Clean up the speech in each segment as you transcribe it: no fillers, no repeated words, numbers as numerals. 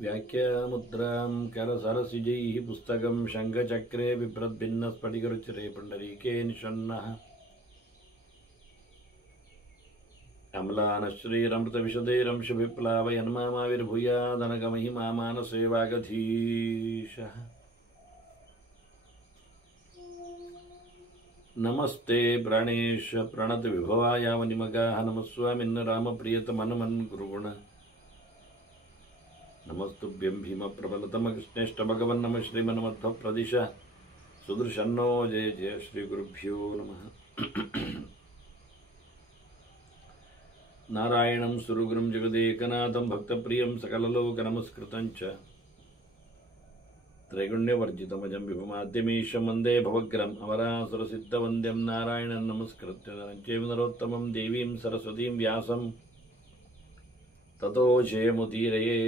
ವ್ಯಾಖ್ಯಾಮುದ್ರಾಂ ಕರಸರಸಿಜೈಃ ಪುಸ್ತಕಂ ಶಂಖಚಕ್ರೆ ಬಿಭ್ರದ್ಭಿನ್ನ ಸ್ಫಟಿಕರುಚಿರೆ ಪುಂಡರೀಕೆ ನಿಷನ್ನಃ ಅಮ್ಲಾನಶ್ರೀರಮೃತವಿಶದೈರಂಶುಭಿಪ್ಲಾವಯನ್ಮಾಮಾವಿರ್ಭೂಯಾದನಗಮಹಿಮಾ ಮಾನಸೇವಾಗಧೀಶಃ ನಮಸ್ತೆ ಪ್ರಾಣೇಶ ಪ್ರಣತ ವಿಭವಾಯಾವನಿಮಗಾಹ ನಮಸ್ವಾಮಿನ್ನ ರಾಮಪ್ರಿಯತಮನಮನ್ ಗುರುಗುಣ ನಮಸ್ತುಭ್ಯಂ ಭೀಮ ಪ್ರಬಲತಮ ಕೃಷ್ಣೇಷ್ಟ ಭಗವನ್ ನಮ ಶ್ರೀಮನ್ಮಧ್ವ ಪ್ರದಿಶ ಸುದೃಶನ್ನೋ ಜಯ ಜಯ ಶ್ರೀ ಗುರುಭ್ಯೋ ನಮಃ. ನಾರಾಯಣಂ ಸುರುಗುರುಂ ಜಗದೇಕನಾಥಂ ಭಕ್ತಪ್ರಿಯಂ ಸಕಲಲೋಕನಮಸ್ಕೃತಂ ಚ ತ್ರೈಗುಣ್ಯವರ್ಜಿತಮಜಂ ವಿಭುಮಾದ್ಯಮೀಶಂ ವಂದೇ ಭವಗ್ರಂ ಅಮರಾಸುರಸಿದ್ಧವಂದ್ಯಂ ನಾರಾಯಣಂ ನಮಸ್ಕೃತ್ಯ ನರಂಚೈವ ನರೋತ್ತಮಂ ದೇವೀಂ ಸರಸ್ವತೀಂ ವ್ಯಾಸಂ ತತೋ ಜಯಮುದೀರಯೇ.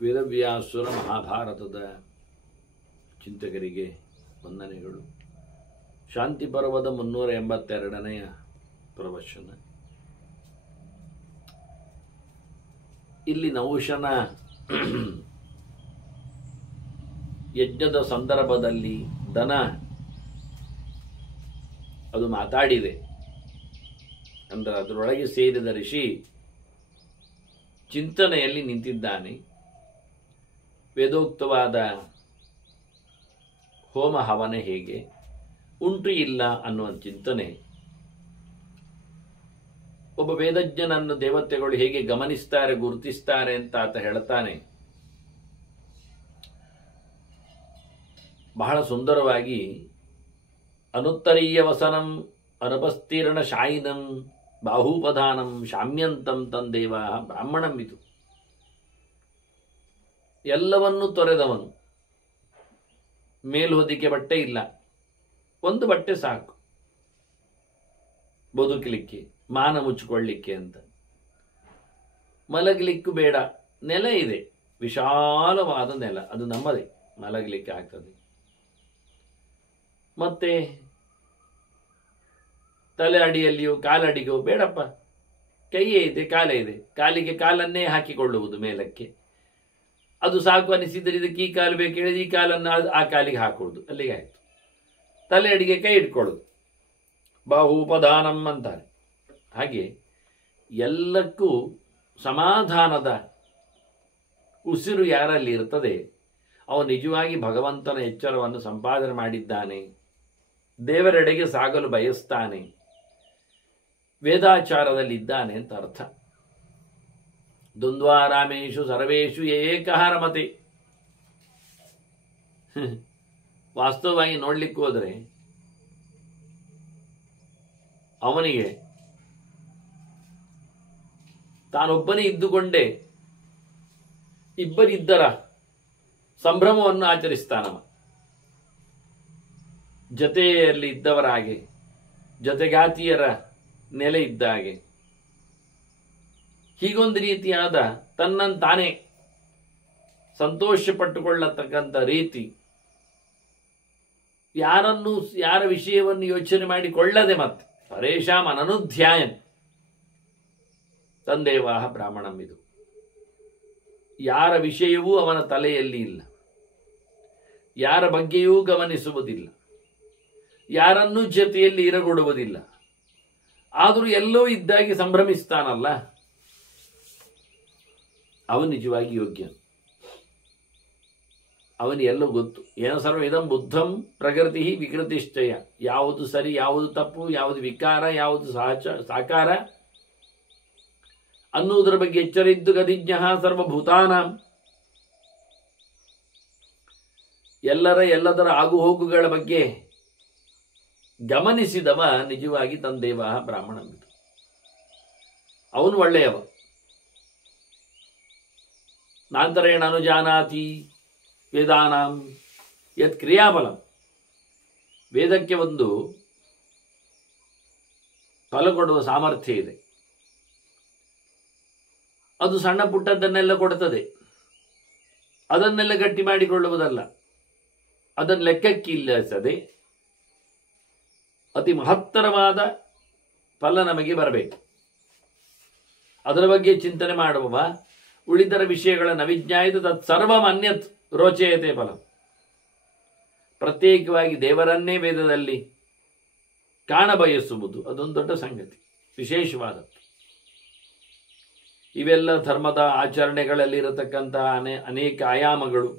ವೇದವ್ಯಾಸುರ ಮಹಾಭಾರತದ ಚಿಂತಕರಿಗೆ ವಂದನೆಗಳು. ಶಾಂತಿ ಪರ್ವದ 382ನೆಯ ಪ್ರವಚನ. ಇಲ್ಲಿ ನಹುಷನ ಯಜ್ಞದ ಸಂದರ್ಭದಲ್ಲಿ ದನ ಅದು ಮಾತಾಡಿದೆ. ಅಂದರೆ ಅದರೊಳಗೆ ಸೇರಿದ ಋಷಿ ಚಿಂತನೆಯಲ್ಲಿ ನಿಂತಿದ್ದಾನೆ. ವೇದೋಕ್ತವಾದ ಹೋಮ ಹವನ ಹೇಗೆ ಉಂಟು ಇಲ್ಲ ಅನ್ನುವ ಚಿಂತನೆ. ಒಬ್ಬ ವೇದಜ್ಞನನ್ನು ದೇವತೆಗಳು ಹೇಗೆ ಗಮನಿಸ್ತಾರೆ, ಗುರುತಿಸ್ತಾರೆ ಅಂತ ಆತ ಹೇಳ್ತಾನೆ. ಬಹಳ ಸುಂದರವಾಗಿ ಅನುತ್ತರೀಯ ವಸನಂ ಅನುಪಸ್ತೀರ್ಣ ಶಾಯಿನಂ ಬಾಹೂಪಧಾನಂ ಶಾಮ್ಯಂತಂ ತಂದೇವ ಬ್ರಾಹ್ಮಣಂ. ಇದು ಎಲ್ಲವನ್ನೂ ತೊರೆದವನು. ಮೇಲ್ಹೊದಿಕೆ ಬಟ್ಟೆ ಇಲ್ಲ, ಒಂದು ಬಟ್ಟೆ ಸಾಕು ಬದುಕಲಿಕ್ಕೆ, ಮಾನ ಮುಚ್ಚಿಕೊಳ್ಳಿಕ್ಕೆ ಅಂತ. ಮಲಗಲಿಕ್ಕೂ ಬೇಡ, ನೆಲ ಇದೆ, ವಿಶಾಲವಾದ ನೆಲ, ಅದು ನಮ್ಮದೇ, ಮಲಗಲಿಕ್ಕೆ ಆಗ್ತದೆ. ಮತ್ತೆ ತಲೆ ಅಡಿಯಲ್ಲಿಯೋ ಕಾಲಡಿಗೋ ಬೇಡಪ್ಪ, ಕೈಯೇ ಇದೆ, ಕಾಲೇ ಇದೆ, ಕಾಲಿಗೆ ಕಾಲನ್ನೇ ಹಾಕಿಕೊಳ್ಳುವುದು ಮೇಲಕ್ಕೆ, ಅದು ಸಾಕು ಅನಿಸಿದರೆ ಇದಕ್ಕೆ ಈ ಕಾಲು ಬೇಕು ಹೇಳಿದ್ರೆ ಈ ಕಾಲನ್ನು ಆ ಕಾಲಿಗೆ ಹಾಕುವುದು, ಅಲ್ಲಿಗೆ ಆಯಿತು. ತಲೆ ಅಡಿಗೆ ಕೈ ಇಟ್ಕೊಳ್ಳೋದು, ಬಾಹೂಪಧಾನಂ ಅಂತಾರೆ. ಹಾಗೆ ಎಲ್ಲಕ್ಕೂ ಸಮಾಧಾನದ ಉಸಿರು ಯಾರಲ್ಲಿ ಇರ್ತದೆ ಅವನು ನಿಜವಾಗಿ ಭಗವಂತನ ಎಚ್ಚರವನ್ನು ಸಂಪಾದನೆ ಮಾಡಿದ್ದಾನೆ, ದೇವರೆಡೆಗೆ ಸಾಗಲು ಬಯಸ್ತಾನೆ, ವೇದಾಚಾರದಲ್ಲಿದ್ದಾನೆ ಅಂತ ಅರ್ಥ. ದ್ವಂದ್ವಾರಾಮೇಶು ಸರ್ವೇಶು ಏಕಃ ರಮತೆ. ವಾಸ್ತವವಾಗಿ ನೋಡ್ಲಿಕ್ಕೆ ಹೋದರೆ ಅವನಿಗೆ ತಾನೊಬ್ಬನೇ ಇದ್ದುಕೊಂಡೇ ಇಬ್ಬರಿದ್ದರ ಸಂಭ್ರಮವನ್ನು ಆಚರಿಸ್ತಾನವ. ಜೊತೆಯಲ್ಲಿ ಇದ್ದವರ ಹಾಗೆ, ಜೊತೆಗಾತಿಯರ ನೆಲೆ ಇದ್ದ ಹಾಗೆ, ಹೀಗೊಂದು ರೀತಿಯಾದ ತನ್ನನ್ನು ತಾನೇ ಸಂತೋಷ ಪಟ್ಟುಕೊಳ್ಳತಕ್ಕಂಥ ರೀತಿ, ಯಾರನ್ನು ಯಾರ ವಿಷಯವನ್ನು ಯೋಚನೆ ಮಾಡಿಕೊಳ್ಳದೆ ಮತ್ತೆ ಪರೇಶಾಂ ಅನನುಧ್ಯಾಯನ್ ತಂದೇವಾಹ ಬ್ರಾಹ್ಮಣಂ. ಇದು ಯಾರ ವಿಷಯವೂ ಅವನ ತಲೆಯಲ್ಲಿ ಇಲ್ಲ, ಯಾರ ಬಗ್ಗೆಯೂ ಗಮನಿಸುವುದಿಲ್ಲ, ಯಾರನ್ನೂ ಜೊತೆಯಲ್ಲಿ ಇರಗೊಡುವುದಿಲ್ಲ. ಆದರೂ ಎಲ್ಲೋ ಇದ್ದಾಗಿ ಸಂಭ್ರಮಿಸ್ತಾನಲ್ಲ, ಅವನು ನಿಜವಾಗಿ ಯೋಗ್ಯ. ಅವನಿಗೆಲ್ಲೋ ಗೊತ್ತು. ಏನೋ ಸರ್ವ ಇದಂ ಬುದ್ಧಂ ಪ್ರಕೃತಿ ವಿಕೃತಿಶ್ಚಯ. ಯಾವುದು ಸರಿ, ಯಾವುದು ತಪ್ಪು, ಯಾವುದು ವಿಕಾರ, ಯಾವುದು ಸಾಕಾರ ಅನ್ನುವುದರ ಬಗ್ಗೆ ಎಚ್ಚರಿದ್ದು ಗದಿಜ್ಞ ಸರ್ವಭೂತಾನಾಂ. ಎಲ್ಲದರ ಆಗುಹೋಗುಗಳ ಬಗ್ಗೆ ಗಮನಿಸಿದವ ನಿಜವಾಗಿ ತಂದೇವ ಬ್ರಾಹ್ಮಣ. ಅವನು ಒಳ್ಳೆಯವ. ನಾಂತರೇಣ ಅನುಜಾನಾತಿ ವೇದಾನಾಂ ಯತ್ ಕ್ರಿಯಾಬಲ. ವೇದಕ್ಕೆ ಒಂದು ಫಲ ಕೊಡುವ ಸಾಮರ್ಥ್ಯ ಇದೆ. ಅದು ಸಣ್ಣ ಪುಟ್ಟದ್ದನ್ನೆಲ್ಲ ಕೊಡುತ್ತದೆ. ಅದನ್ನೆಲ್ಲ ಗಟ್ಟಿ ಮಾಡಿಕೊಳ್ಳುವುದಲ್ಲ, ಅದನ್ನು ಲೆಕ್ಕಕ್ಕಿಲ್ಲಸದೆ ಅತಿ ಮಹತ್ತರವಾದ ಫಲ ನಮಗೆ ಬರಬೇಕು. ಅದರ ಬಗ್ಗೆ ಚಿಂತನೆ ಮಾಡುವ ಉಳಿದರ ವಿಷಯಗಳನ್ನು ಅವಿಜ್ಞಾಯಿತ ತತ್ಸರ್ವಂ ಅನ್ಯತ್ ರೋಚಯತೆ ಫಲ. ಪ್ರತ್ಯೇಕವಾಗಿ ದೇವರನ್ನೇ ವೇದದಲ್ಲಿ ಕಾಣಬಯಸುವುದು ಅದೊಂದು ದೊಡ್ಡ ಸಂಗತಿ, ವಿಶೇಷವಾದದ್ದು. ಇವೆಲ್ಲ ಧರ್ಮದ ಆಚರಣೆಗಳಲ್ಲಿ ಇರತಕ್ಕಂತಹ ಅನೇಕ ಆಯಾಮಗಳು.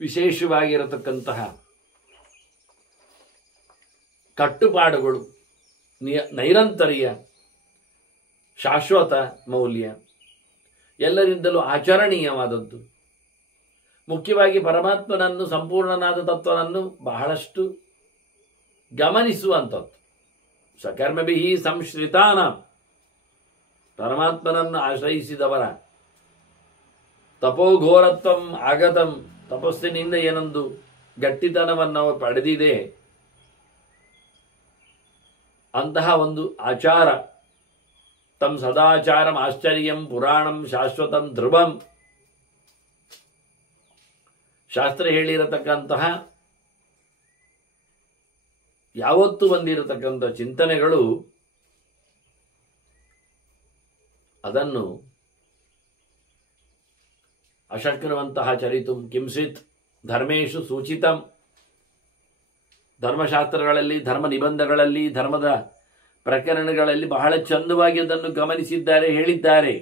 ವಿಶೇಷವಾಗಿರತಕ್ಕಂತಹ ಕಟ್ಟುಪಾಡುಗಳು, ನೈರಂತರ್ಯ, ಶಾಶ್ವತ ಮೌಲ್ಯ, ಎಲ್ಲರಿಂದಲೂ ಆಚರಣೀಯವಾದದ್ದು. ಮುಖ್ಯವಾಗಿ ಪರಮಾತ್ಮನನ್ನು, ಸಂಪೂರ್ಣನಾದ ತತ್ವನನ್ನು ಬಹಳಷ್ಟು ಗಮನಿಸುವಂಥದ್ದು. ಸಕರ್ಮಭಿ ಸಂಶ್ರಿತಾನ, ಪರಮಾತ್ಮನನ್ನು ಆಶ್ರಯಿಸಿದವರ ತಪೋಘೋರತ್ವಂ ಆಗತಂ, ತಪಸ್ಸಿನಿಂದ ಏನೊಂದು ಗಟ್ಟಿತನವನ್ನು ಪಡೆದಿದೆ, ಅಂತಹ ಒಂದು ಆಚಾರ. ತಂ ಸದಾಚಾರಂ ಆಶ್ಚರ್ಯಂ ಪುರಾಣಂ ಶಾಶ್ವತಂ ಧ್ರುವಂ. ಶಾಸ್ತ್ರ ಹೇಳಿರತಕ್ಕಂತಹ ಯಾವತ್ತೂ ಬಂದಿರತಕ್ಕಂಥ ಚಿಂತನೆಗಳು, ಅದನ್ನು ಅಶಕ್ರವಂತಹ ಚರಿತುಂ ಕಿಂಚಿತ್ ಧರ್ಮೇಶು ಸೂಚಿತಂ. ಧರ್ಮಶಾಸ್ತ್ರಗಳಲ್ಲಿ, ಧರ್ಮ ನಿಬಂಧಗಳಲ್ಲಿ, ಧರ್ಮದ ಪ್ರಕರಣಗಳಲ್ಲಿ ಬಹಳ ಚಂದವಾಗಿ ಅದನ್ನು ಗಮನಿಸಿದ್ದಾರೆ, ಹೇಳಿದ್ದಾರೆ.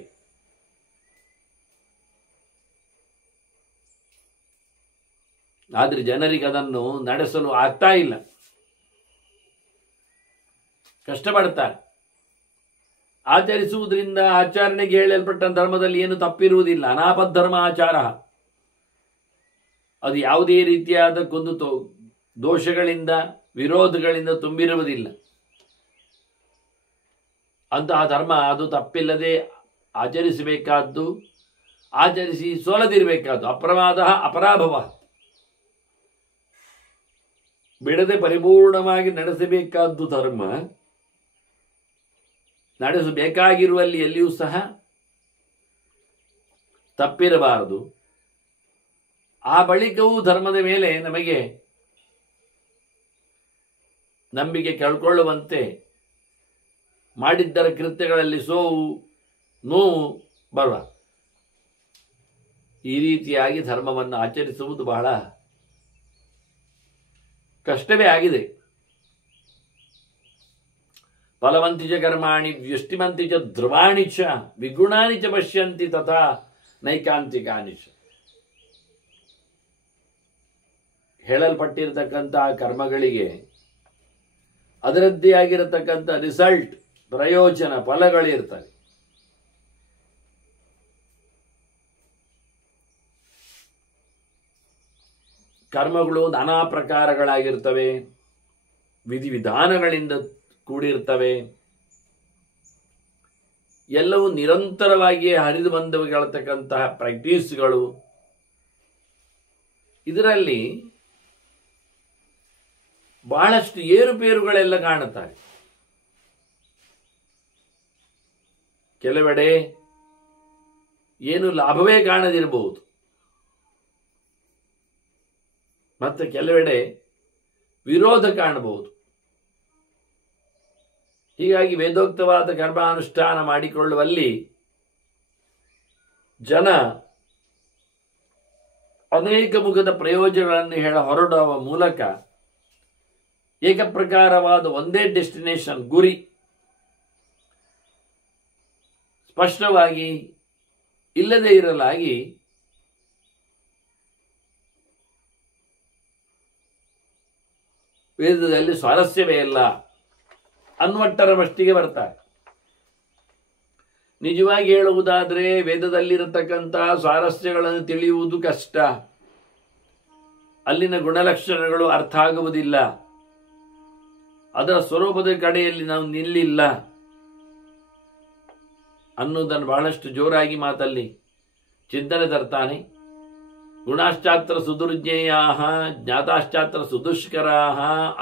ಆದರೆ ಜನರಿಗೆ ಅದನ್ನು ನಡೆಸಲು ಆಗ್ತಾ ಇಲ್ಲ, ಕಷ್ಟಪಡ್ತಾರೆ. ಆಚರಿಸುವುದರಿಂದ ಆಚರಣೆಗೆ ಹೇಳಲ್ಪಟ್ಟ ಧರ್ಮದಲ್ಲಿ ಏನು ತಪ್ಪಿರುವುದಿಲ್ಲ. ಅನಾಪದ್ಧರ್ಮ ಆಚಾರ, ಅದು ಯಾವುದೇ ರೀತಿಯಾದ ದೋಷಗಳಿಂದ, ವಿರೋಧಗಳಿಂದ ತುಂಬಿರುವುದಿಲ್ಲ. ಅಂತಹ ಧರ್ಮ ಅದು ತಪ್ಪಿಲ್ಲದೆ ಆಚರಿಸಬೇಕಾದ್ದು, ಆಚರಿಸಿ ಸೋಲದಿರಬೇಕಾದ್ದು. ಅಪ್ರಮಾದ ಅಪರಾಭವ, ಬಿಡದೆ ಪರಿಪೂರ್ಣವಾಗಿ ನಡೆಸಬೇಕಾದ್ದು ಧರ್ಮ. ನಡೆಸಬೇಕಾಗಿರುವಲ್ಲಿ ಎಲ್ಲಿಯೂ ಸಹ ತಪ್ಪಿರಬಾರದು. ಆ ಬಳಿಕವೂ ಧರ್ಮದ ಮೇಲೆ ನಮಗೆ ನಂಬಿಕೆ ಕಳ್ಕೊಳ್ಳುವಂತೆ ಮಾಡಿದ್ದರ ಕೃತ್ಯಗಳಲ್ಲಿ ಸೋವು, ನೋವು ಬರುವ ಈ ರೀತಿಯಾಗಿ ಧರ್ಮವನ್ನು ಆಚರಿಸುವುದು ಬಹಳ ಕಷ್ಟವೇ ಆಗಿದೆ. ಫಲವಂತಿ ಚ ಕರ್ಮಾಣಿ ವ್ಯುಷ್ಟಿಮಂತಿ ಚ ಧ್ರುವಾಣಿ ಚ ವಿಗುಣಾನಿ ಚ ಪಶ್ಯಂತಿ ತಥಾ ನೈಕಾಂತಿಕಾನಿ ಚ. ಹೇಳಲ್ಪಟ್ಟಿರತಕ್ಕಂತಹ ಕರ್ಮಗಳಿಗೆ ಅದರದ್ದೇ ಆಗಿರತಕ್ಕಂಥ ರಿಸಲ್ಟ್, ಪ್ರಯೋಜನ, ಫಲಗಳಿರ್ತವೆ. ಕರ್ಮಗಳು ನಾನಾ ಪ್ರಕಾರಗಳಾಗಿರ್ತವೆ, ವಿಧಿವಿಧಾನಗಳಿಂದ ಕೂಡಿರ್ತವೆ. ಎಲ್ಲವೂ ನಿರಂತರವಾಗಿ ಹರಿದು ಬಂದವುಗಳತಕ್ಕಂತಹ ಪ್ರಾಕ್ಟೀಸ್ಗಳು. ಇದರಲ್ಲಿ ಬಹಳಷ್ಟು ಏರುಪೇರುಗಳೆಲ್ಲ ಕಾಣುತ್ತವೆ. ಕೆಲವೆಡೆ ಏನು ಲಾಭವೇ ಕಾಣದಿರಬಹುದು, ಮತ್ತೆ ಕೆಲವೆಡೆ ವಿರೋಧ ಕಾಣಬಹುದು. ಹೀಗಾಗಿ ವೇದೋಕ್ತವಾದ ಕರ್ಮಾನುಷ್ಠಾನ ಮಾಡಿಕೊಳ್ಳುವಲ್ಲಿ ಜನ ಅನೇಕ ಮುಖದ ಪ್ರಯೋಜನಗಳನ್ನು ಹೊರಡುವ ಮೂಲಕ ಏಕಪ್ರಕಾರವಾದ ಒಂದೇ ಡೆಸ್ಟಿನೇಷನ್, ಗುರಿ ಸ್ಪಷ್ಟವಾಗಿ ಇಲ್ಲದೆ ಇರಲಾಗಿ ವೇದದಲ್ಲಿ ಸ್ವಾರಸ್ಯವೇ ಇಲ್ಲ ಅನ್ನುವಟ್ಟರ ಮಟ್ಟಿಗೆ ಬರ್ತಾರೆ. ನಿಜವಾಗಿ ಹೇಳುವುದಾದರೆ ವೇದದಲ್ಲಿರತಕ್ಕಂತಹ ಸ್ವಾರಸ್ಯಗಳನ್ನು ತಿಳಿಯುವುದು ಕಷ್ಟ. ಅಲ್ಲಿನ ಗುಣಲಕ್ಷಣಗಳು ಅರ್ಥ ಆಗುವುದಿಲ್ಲ. ಅದರ ಸ್ವರೂಪದ ಕಡೆಯಲ್ಲಿ ನಾವು ನಿಲ್ಲಿಲ್ಲ ಅನ್ನುವುದನ್ನು ಬಹಳಷ್ಟು ಜೋರಾಗಿ ಮಾತಲ್ಲಿ ಚಿಂತನೆ ತರ್ತಾನೆ. ಗುಣಾಶ್ಚಾತ್ರ ಸುದುರ್ಜ್ಞೇಯಾ ಜ್ಞಾತಾಶ್ಚಾತ್ರ ಸುದುಷ್ಕರಾ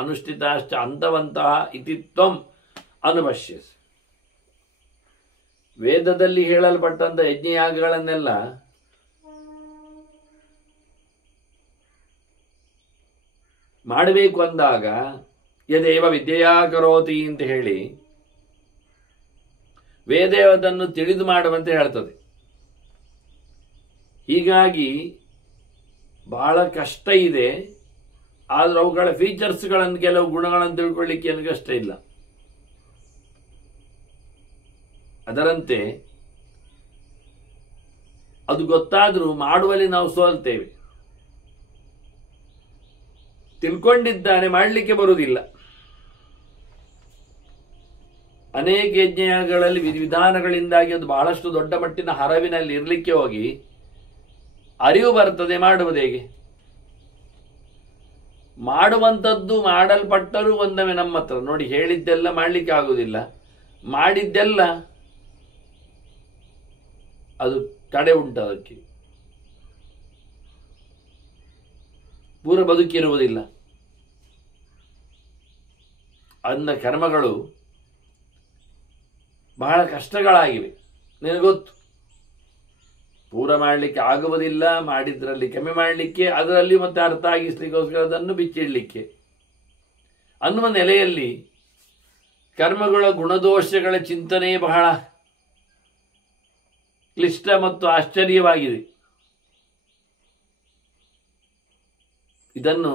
ಅನುಷ್ಠಿತಾಶ್ಚ ಅಂತವಂತಹ ಇತಿ ತ್ವಂ ಅನುಪಶ್ಯಸಿ. ವೇದದಲ್ಲಿ ಹೇಳಲ್ಪಟ್ಟಂತ ಯಜ್ಞಯಾಗಗಳನ್ನೆಲ್ಲ ಮಾಡಬೇಕು ಅಂದಾಗ ಯದೇವ ವಿದ್ಯೆಯಾ ಕರೋತಿ ಅಂತ ಹೇಳಿ ವೇದೇ ಅದನ್ನು ತಿಳಿದು ಮಾಡುವಂತೆ ಹೇಳ್ತದೆ. ಹೀಗಾಗಿ ಬಹಳ ಕಷ್ಟ ಇದೆ. ಆದ್ರೆ ಅವುಗಳ ಫೀಚರ್ಸ್ಗಳನ್ನು, ಕೆಲವು ಗುಣಗಳನ್ನು ತಿಳ್ಕೊಳ್ಳಿಕ್ಕೆ ಏನು ಕಷ್ಟ ಇಲ್ಲ. ಅದರಂತೆ ಅದು ಗೊತ್ತಾದರೂ ಮಾಡುವಲ್ಲಿ ನಾವು ಸೋಲ್ತೇವೆ. ತಿಳ್ಕೊಂಡಿದ್ದಾನೆ, ಮಾಡಲಿಕ್ಕೆ ಬರುವುದಿಲ್ಲ. ಅನೇಕ ಯಜ್ಞಗಳಲ್ಲಿ ವಿಧಾನಗಳಿಂದಾಗಿ ಅದು ಬಹಳಷ್ಟು ದೊಡ್ಡ ಮಟ್ಟಿನ ಹರವಿನಲ್ಲಿ ಇರಲಿಕ್ಕೆ ಹೋಗಿ ಅರಿವು ಬರ್ತದೆ ಮಾಡುವುದು ಹೇಗೆ. ಮಾಡುವಂಥದ್ದು ಮಾಡಲ್ಪಟ್ಟರೂ ಒಂದೊಮ್ಮೆ ನಮ್ಮ ಹತ್ರ ನೋಡಿ, ಹೇಳಿದ್ದೆಲ್ಲ ಮಾಡಲಿಕ್ಕೆ ಆಗುವುದಿಲ್ಲ, ಮಾಡಿದ್ದೆಲ್ಲ ಅದು ತಡೆ ಉಂಟು, ಅದಕ್ಕೆ ಪೂರ ಬದುಕಿರುವುದಿಲ್ಲ. ಅಂದ ಕರ್ಮಗಳು ಬಹಳ ಕಷ್ಟಗಳಾಗಿವೆ. ನಿನಗೊತ್ತು, ಪೂರ ಮಾಡಲಿಕ್ಕೆ ಆಗುವುದಿಲ್ಲ, ಮಾಡಿದ್ರಲ್ಲಿ ಕಮ್ಮಿ ಮಾಡಲಿಕ್ಕೆ, ಅದರಲ್ಲಿ ಮತ್ತೆ ಅರ್ಥ ಆಗಿಸ್ಲಿಕ್ಕೋಸ್ಕರ ಅದನ್ನು ಬಿಚ್ಚಿಡಲಿಕ್ಕೆ ಅನ್ನುವ ನೆಲೆಯಲ್ಲಿ ಕರ್ಮಗಳ ಗುಣದೋಷಗಳ ಚಿಂತನೆ ಬಹಳ ಕ್ಲಿಷ್ಟ ಮತ್ತು ಆಶ್ಚರ್ಯವಾಗಿದೆ. ಇದನ್ನು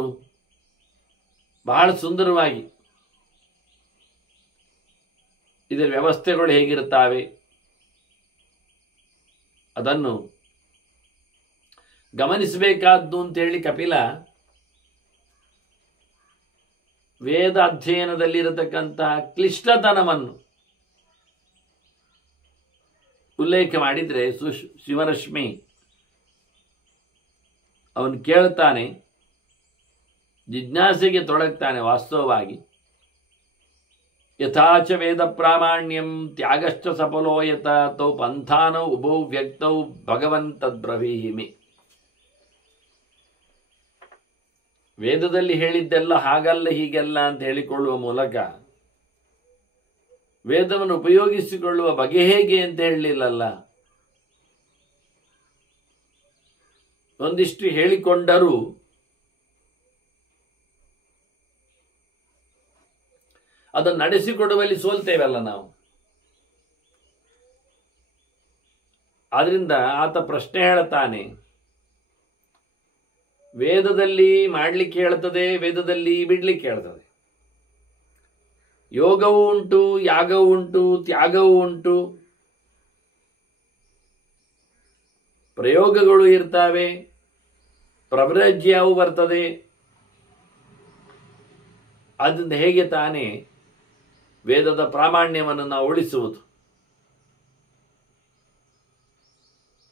ಬಹಳ ಸುಂದರವಾಗಿ ಇದರ ವ್ಯವಸ್ಥೆಗಳು ಹೇಗಿರುತ್ತವೆ ಅದನ್ನು ಗಮನಿಸಬೇಕಾದ್ದು ಅಂತೇಳಿ ಕಪಿಲ ವೇದ ಅಧ್ಯಯನದಲ್ಲಿರತಕ್ಕಂತಹ ಕ್ಲಿಷ್ಟತನವನ್ನು ಉಲ್ಲೇಖ ಮಾಡಿದರೆ ಶಿವರಶ್ಮಿ ಅವನು ಕೇಳ್ತಾನೆ, ಜಿಜ್ಞಾಸೆಗೆ ತೊಡಗ್ತಾನೆ. ವಾಸ್ತವವಾಗಿ ಯಥಾಚ ವೇದ ಪ್ರಾಮಾಣ್ಯಂ ತ್ಯಾಗಶ್ಚ ಸಫಲೋಯತ ತೌ ಪಂಥಾನೌ ಉಭೌ ವ್ಯಕ್ತೌ ಭಗವಂತದ್ಬ್ರವೀಮಿ. ವೇದದಲ್ಲಿ ಹೇಳಿದ್ದೆಲ್ಲ ಹಾಗಲ್ಲ ಹೀಗೆಲ್ಲ ಅಂತ ಹೇಳಿಕೊಳ್ಳುವ ಮೂಲಕ ವೇದವನ್ನು ಉಪಯೋಗಿಸಿಕೊಳ್ಳುವ ಬಗೆ ಹೇಗೆ ಅಂತ ಹೇಳಲಿಲ್ಲಲ್ಲ. ಒಂದಿಷ್ಟು ಹೇಳಿಕೊಂಡರೂ ಅದನ್ನು ನಡೆಸಿಕೊಡುವಲ್ಲಿ ಸೋಲ್ತೇವಲ್ಲ ನಾವು. ಆದ್ರಿಂದ ಆತ ಪ್ರಶ್ನೆ ಹೇಳ್ತಾನೆ, ವೇದದಲ್ಲಿ ಮಾಡಲಿಕ್ಕೆ ಹೇಳ್ತದೆ, ವೇದದಲ್ಲಿ ಬಿಡ್ಲಿಕ್ಕೆ ಹೇಳ್ತದೆ. ಯೋಗವೂ ಉಂಟು, ಯಾಗವೂ ಉಂಟು, ತ್ಯಾಗವೂ ಉಂಟು, ಪ್ರಯೋಗಗಳು ಇರ್ತವೆ, ಪ್ರವ್ರಜ್ಯವು ಬರ್ತದೆ. ಆದ್ದರಿಂದ ಹೇಗೆ ತಾನೇ ವೇದದ ಪ್ರಾಮಾಣ್ಯವನ್ನು ನಾವು ಉಳಿಸುವುದು?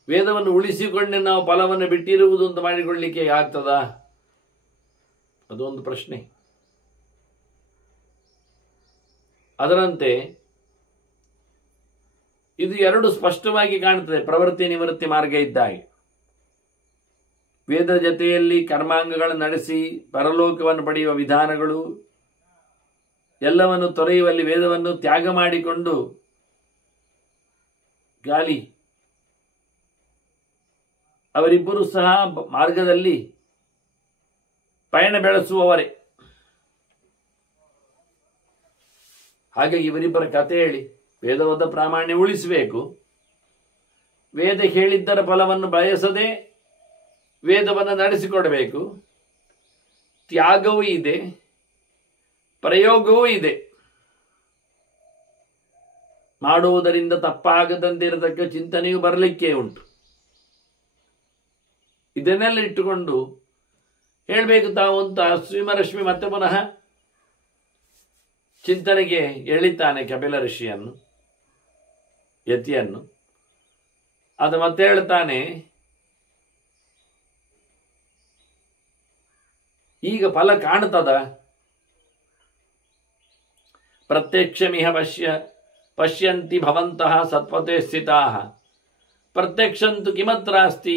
ವೇದವನ್ನು ಉಳಿಸಿಕೊಂಡೆ ನಾವು ಫಲವನ್ನು ಬಿಟ್ಟಿರುವುದು ಅಂತ ಮಾಡಿಕೊಳ್ಳಲಿಕ್ಕೆ ಆಗ್ತದಾ? ಅದೊಂದು ಪ್ರಶ್ನೆ. ಅದರಂತೆ ಇದು ಎರಡು ಸ್ಪಷ್ಟವಾಗಿ ಕಾಣುತ್ತದೆ. ಪ್ರವೃತ್ತಿ ನಿವೃತ್ತಿ ಮಾರ್ಗ ಇದ್ದಾಗೆ ವೇದ ಜೊತೆಯಲ್ಲಿ ಕರ್ಮಾಂಗಗಳನ್ನು ನಡೆಸಿ ಪರಲೋಕವನ್ನು ಪಡೆಯುವ ವಿಧಾನಗಳು ಎಲ್ಲವನ್ನು ತೊರೆಯುವಲ್ಲಿ ವೇದವನ್ನು ತ್ಯಾಗ ಮಾಡಿಕೊಂಡು ಗಾಲಿ ಅವರಿಬ್ಬರು ಸಹ ಮಾರ್ಗದಲ್ಲಿ ಪಯಣ ಬೆಳೆಸುವವರೇ. ಹಾಗಾಗಿ ಇವರಿಬ್ಬರ ಕಥೆ ಹೇಳಿ ವೇದವಾದ ಪ್ರಾಮಾಣ್ಯ ಉಳಿಸಬೇಕು. ವೇದ ಹೇಳಿದ್ದರ ಫಲವನ್ನು ಬಯಸದೆ ವೇದವನ್ನು ನಡೆಸಿಕೊಡಬೇಕು. ತ್ಯಾಗವೂ ಇದೆ, ಪ್ರಯೋಗವೂ ಇದೆ. ಮಾಡುವುದರಿಂದ ತಪ್ಪಾಗದಂತೆ ಇರತಕ್ಕ ಚಿಂತನೆಯೂ ಬರಲಿಕ್ಕೆ ಉಂಟು. ಇದನ್ನೆಲ್ಲ ಇಟ್ಟುಕೊಂಡು ಹೇಳಬೇಕು ತಾವು ಅಂತ ಶ್ರೀಮರಶ್ಮಿ ಮತ್ತೆ ಪುನಃ ಚಿಂತನೆಗೆ ಎಳಿತಾನೆ ಕಪಿಲ ಋಷಿಯನ್ನು, ಯತಿಯನ್ನು. ಅದು ಮತ್ತೆ ಹೇಳ್ತಾನೆ, ಈಗ ಫಲ ಕಾಣ್ತದ? ಪ್ರತ್ಯಕ್ಷಮಿಹ ಪಶ್ಯಂತಿ ಭವಂತಃ ಸತ್ಪತೆ ಸ್ಥಿತಾಃ ಪ್ರತ್ಯಕ್ಷಂತು ಕಿಮತ್ರ ಅಸ್ತಿ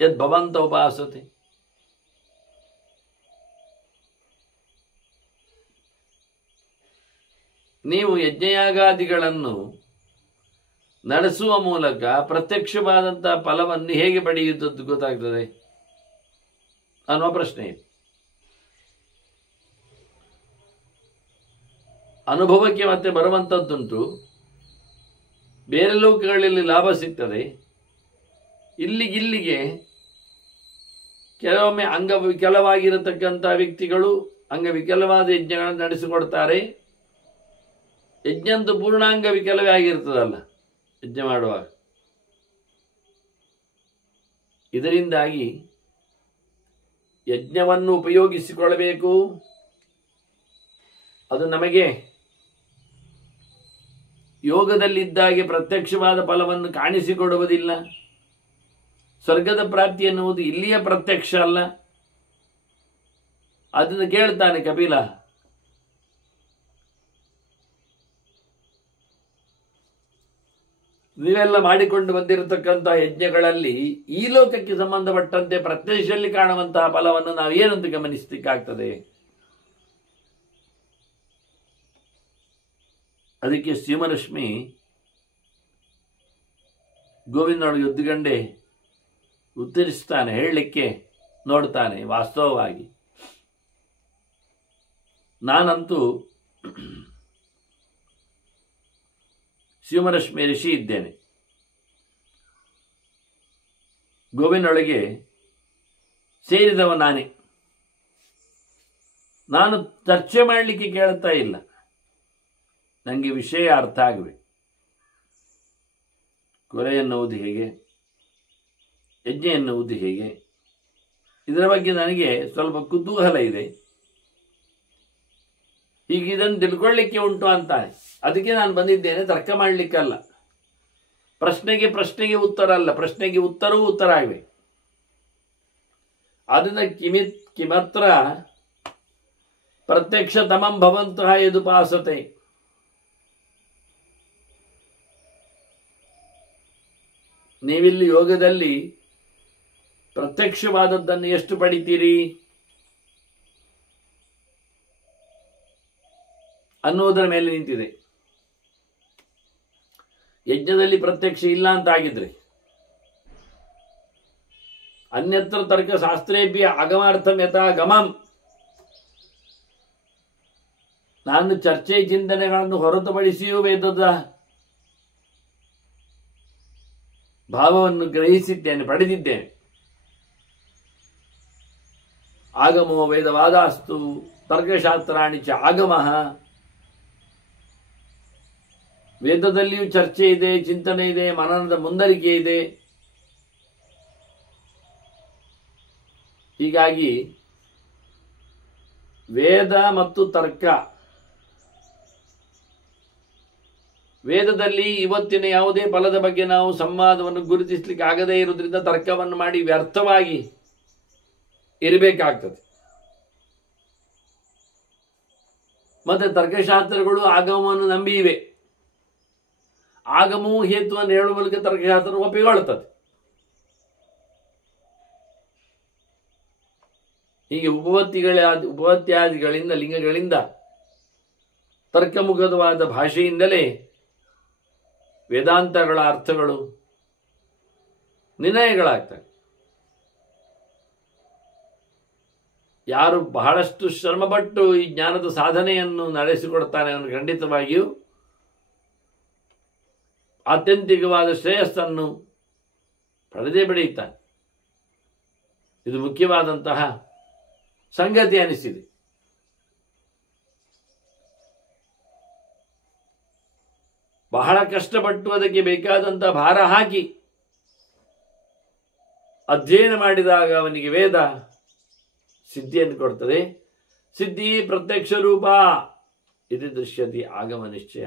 ಯದ್ ಭವಂತ ಉಪಾಸತೆ. ನೀವು ಯಜ್ಞಯಾಗಾದಿಗಳನ್ನು ನಡೆಸುವ ಮೂಲಕ ಪ್ರತ್ಯಕ್ಷವಾದಂತಹ ಫಲವನ್ನು ಹೇಗೆ ಪಡೆಯುವುದು ಗೊತ್ತಾಗ್ತದೆ? ಅನ್ನುವ ಪ್ರಶ್ನೆ ಇದೆ. ಅನುಭವಕ್ಕೆ ಮತ್ತೆ ಬರುವಂಥದ್ದುಂಟು. ಬೇರೆ ಲೋಕಗಳಲ್ಲಿ ಲಾಭ ಸಿಗ್ತದೆ, ಇಲ್ಲಿಗೆ ಕೆಲವೊಮ್ಮೆ ಅಂಗವಿಕಲವಾಗಿರತಕ್ಕಂಥ ವ್ಯಕ್ತಿಗಳು ಅಂಗವಿಕಲವಾದ ಯಜ್ಞಗಳನ್ನು ನಡೆಸಿಕೊಡ್ತಾರೆ. ಯಜ್ಞಂತೂ ಪೂರ್ಣಾಂಗ ವಿಕಲವೇ ಆಗಿರ್ತದಲ್ಲ ಯಜ್ಞ ಮಾಡುವಾಗ. ಇದರಿಂದಾಗಿ ಯಜ್ಞವನ್ನು ಉಪಯೋಗಿಸಿಕೊಳ್ಳಬೇಕು. ಅದು ನಮಗೆ ಯೋಗದಲ್ಲಿದ್ದಾಗೆ ಪ್ರತ್ಯಕ್ಷವಾದ ಫಲವನ್ನು ಕಾಣಿಸಿಕೊಡುವುದಿಲ್ಲ. ಸ್ವರ್ಗದ ಪ್ರಾಪ್ತಿ ಎನ್ನುವುದು ಇಲ್ಲಿಯ ಪ್ರತ್ಯಕ್ಷ ಅಲ್ಲ. ಅದನ್ನು ಕೇಳ್ತಾನೆ ಕಪಿಲ, ನೀವೆಲ್ಲ ಮಾಡಿಕೊಂಡು ಬಂದಿರತಕ್ಕಂತಹ ಯಜ್ಞಗಳಲ್ಲಿ ಈ ಲೋಕಕ್ಕೆ ಸಂಬಂಧಪಟ್ಟಂತೆ ಪ್ರತ್ಯಕ್ಷದಲ್ಲಿ ಕಾಣುವಂತಹ ಫಲವನ್ನು ನಾವು ಏನಂತ ಗಮನಿಸಲಿಕ್ಕಾಗ್ತದೆ? ಅದಕ್ಕೆ ಸಿಂಹರಶ್ಮಿ ಗೋವಿಂದನೊಳಗೆ ಎದ್ದುಗಂಡೆ ಉತ್ತರಿಸ್ತಾನೆ, ಹೇಳಲಿಕ್ಕೆ ನೋಡ್ತಾನೆ. ವಾಸ್ತವವಾಗಿ ನಾನಂತೂ ಸಿಂಹರಶ್ಮಿ ಋಷಿ ಇದ್ದೇನೆ. ಗೋವಿನೊಳಗೆ ಸೇರಿದವ ನಾನೇ. ನಾನು ಚರ್ಚೆ ಮಾಡಲಿಕ್ಕೆ ಕೇಳ್ತಾ ಇಲ್ಲ, ನನಗೆ ವಿಷಯ ಅರ್ಥ ಆಗಬೇಕು. ಕೊಲೆ ಎನ್ನುವುದು ಹೇಗೆ, ಯಜ್ಞ ಎನ್ನುವುದು ಹೇಗೆ, ಇದರ ಬಗ್ಗೆ ನನಗೆ ಸ್ವಲ್ಪ ಕುತೂಹಲ ಇದೆ. ಈಗ ಇದನ್ನು ತಿಳ್ಕೊಳ್ಳಿಕ್ಕೆ ಉಂಟು ಅಂತಾನೆ. ಅದಕ್ಕೆ ನಾನು ಬಂದಿದ್ದೇನೆ, ತರ್ಕ ಮಾಡಲಿಕ್ಕಲ್ಲ. ಪ್ರಶ್ನೆಗೆ ಉತ್ತರ ಅಲ್ಲ, ಪ್ರಶ್ನೆಗೆ ಉತ್ತರವೂ ಉತ್ತರ ಆಗಬೇಕು. ಅದನ್ನ ಕಿಮತ್ರ ಪ್ರತ್ಯಕ್ಷ ತಮಂ ಭವಂತಹ ಯದುಪಾಸತೆ. ನೀವಿಲ್ಲಿ ಯೋಗದಲ್ಲಿ ಪ್ರತ್ಯಕ್ಷವಾದದ್ದನ್ನು ಎಷ್ಟು ಪಡಿತೀರಿ ಅನ್ನುವುದರ ಮೇಲೆ ನಿಂತಿದೆ. ಯಜ್ಞದಲ್ಲಿ ಪ್ರತ್ಯಕ್ಷ ಇಲ್ಲ ಅಂತ ಆಗಿದ್ರೆ ಅನ್ಯತ್ರ ತರ್ಕ ಶಾಸ್ತ್ರೇಭ್ಯ ಆಗಮಾರ್ಥಂ ಯಥಾ ಗಮಂ. ನಾನು ಚರ್ಚೆ ಚಿಂತನೆಗಳನ್ನು ಹೊರತುಪಡಿಸಿಯೂ ವೇದದ ಭಾವವನ್ನು ಗ್ರಹಿಸಿದ್ದೇನೆ, ಪಡೆದಿದ್ದೇನೆ. ಆಗಮೋ ವೇದವಾದಾಸ್ತು ತರ್ಕಶಾಸ್ತ್ರಾಣಿ ಚ ಆಗಮಃ. ವೇದದಲ್ಲಿಯೂ ಚರ್ಚೆ ಇದೆ, ಚಿಂತನೆ ಇದೆ, ಮನನದ ಮುಂದರಿಕೆ ಇದೆ. ಹೀಗಾಗಿ ವೇದ ಮತ್ತು ತರ್ಕ, ವೇದದಲ್ಲಿ ಇವತ್ತಿನ ಯಾವುದೇ ಫಲದ ಬಗ್ಗೆ ನಾವು ಸಂವಾದವನ್ನು ಗುರುತಿಸಲಿಕ್ಕೆ ಆಗದೇ ಇರುವುದರಿಂದ ತರ್ಕವನ್ನು ಮಾಡಿ ವ್ಯರ್ಥವಾಗಿ ಇರಬೇಕಾಗ್ತದೆ. ಮತ್ತೆ ತರ್ಕಶಾಸ್ತ್ರಗಳು ಆಗಮವನ್ನು ನಂಬಿ ಇವೆ. ಆಗಮವು ಹೇತುವನ್ನು ಹೇಳುವ ಮೂಲಕ ತರ್ಕಶಾಸ್ತ್ರ ಒಪ್ಪಿಕೊಳ್ಳುತ್ತದೆ. ಹೀಗೆ ಉಪಪತ್ಯಾದಿಗಳಿಂದ ಲಿಂಗಗಳಿಂದ ತರ್ಕಮುಖವಾದ ಭಾಷೆಯಿಂದಲೇ ವೇದಾಂತಗಳ ಅರ್ಥಗಳು ನಿರ್ಣಯಗಳಾಗ್ತವೆ. ಯಾರು ಬಹಳಷ್ಟು ಶ್ರಮಪಟ್ಟು ಈ ಜ್ಞಾನದ ಸಾಧನೆಯನ್ನು ನಡೆಸಿಕೊಡ್ತಾನೆ ಅವನು ಖಂಡಿತವಾಗಿಯೂ ಆತ್ಯಂತಿಕವಾದ ಶ್ರೇಯಸ್ಸನ್ನು ಪಡೆದೇ ಬೆಳೆಯುತ್ತಾನೆ. ಇದು ಮುಖ್ಯವಾದಂತಹ ಸಂಗತಿ ಅನಿಸಿದೆ. ಬಹಳ ಕಷ್ಟಪಟ್ಟು ಅದಕ್ಕೆ ಬೇಕಾದಂತಹ ಭಾರ ಹಾಕಿ ಅಧ್ಯಯನ ಮಾಡಿದಾಗ ಅವನಿಗೆ ವೇದ ಸಿದ್ಧಿಯನ್ನು ಕೊಡ್ತದೆ. ಸಿದ್ಧಿ ಪ್ರತ್ಯಕ್ಷ ರೂಪ ಇದು ದೃಶ್ಯತೆ ಆಗಮ ನಿಶ್ಚಯ.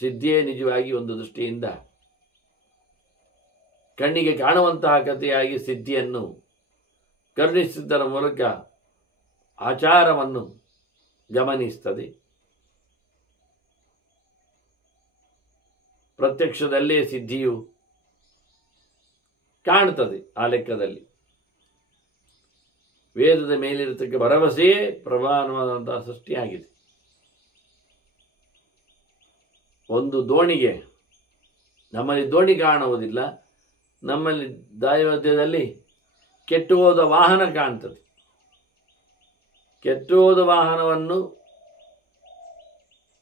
ಸಿದ್ಧಿಯೇ ನಿಜವಾಗಿ ಒಂದು ದೃಷ್ಟಿಯಿಂದ ಕಣ್ಣಿಗೆ ಕಾಣುವಂತಹ ಕಥೆಯಾಗಿ ಸಿದ್ಧಿಯನ್ನು ಕರುಣಿಸಿದ್ದರ ಮೂಲಕ ಆಚಾರವನ್ನು ಗಮನಿಸುತ್ತದೆ. ಪ್ರತ್ಯಕ್ಷದಲ್ಲೇ ಸಿದ್ಧಿಯು ಕಾಣುತ್ತದೆ. ಆ ಲೆಕ್ಕದಲ್ಲಿ ವೇದದ ಮೇಲಿರತಕ್ಕ ಭರವಸೆಯೇ ಪ್ರಧಾನವಾದಂತಹ ಸೃಷ್ಟಿಯಾಗಿದೆ. ಒಂದು ದೋಣಿಗೆ, ನಮ್ಮಲ್ಲಿ ದೋಣಿ ಕಾಣುವುದಿಲ್ಲ, ನಮ್ಮಲ್ಲಿ ದಾರಿಮಧ್ಯದಲ್ಲಿ ಕೆಟ್ಟು ಹೋದ ವಾಹನ ಕಾಣ್ತದೆ. ಕೆಟ್ಟು ಹೋದ ವಾಹನವನ್ನು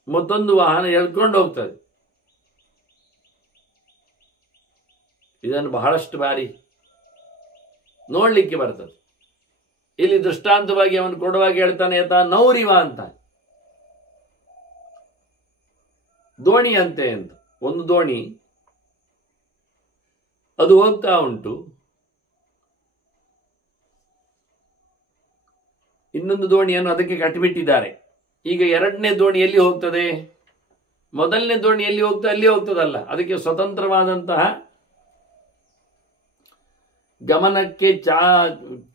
ಮತ್ತೊಂದು ವಾಹನ ಎಳ್ಕೊಂಡು ಹೋಗ್ತದೆ. ಇದನ್ನು ಬಹಳಷ್ಟು ಬಾರಿ ನೋಡ್ಲಿಕ್ಕೆ ಬರ್ತದೆ. ಇಲ್ಲಿ ದೃಷ್ಟಾಂತವಾಗಿ ಅವನು ಕೊಡುವಾಗ ಹೇಳ್ತಾನೆ, ಯಥಾ ನೌರಿವ ಅಂತ, ದೋಣಿ ಅಂತೆ ಅಂತ. ಒಂದು ದೋಣಿ ಅದು ಹೋಗ್ತಾ ಉಂಟು, ಇನ್ನೊಂದು ದೋಣಿಯನ್ನು ಅದಕ್ಕೆ ಕಟ್ಟಿಬಿಟ್ಟಿದ್ದಾರೆ. ಈಗ ಎರಡನೇ ದೋಣಿ ಎಲ್ಲಿ ಹೋಗ್ತದೆ? ಮೊದಲನೇ ದೋಣಿ ಎಲ್ಲಿ ಹೋಗ್ತದೆ ಅಲ್ಲಿ ಹೋಗ್ತದಲ್ಲ. ಅದಕ್ಕೆ ಸ್ವತಂತ್ರವಾದಂತಹ ಗಮನಕ್ಕೆ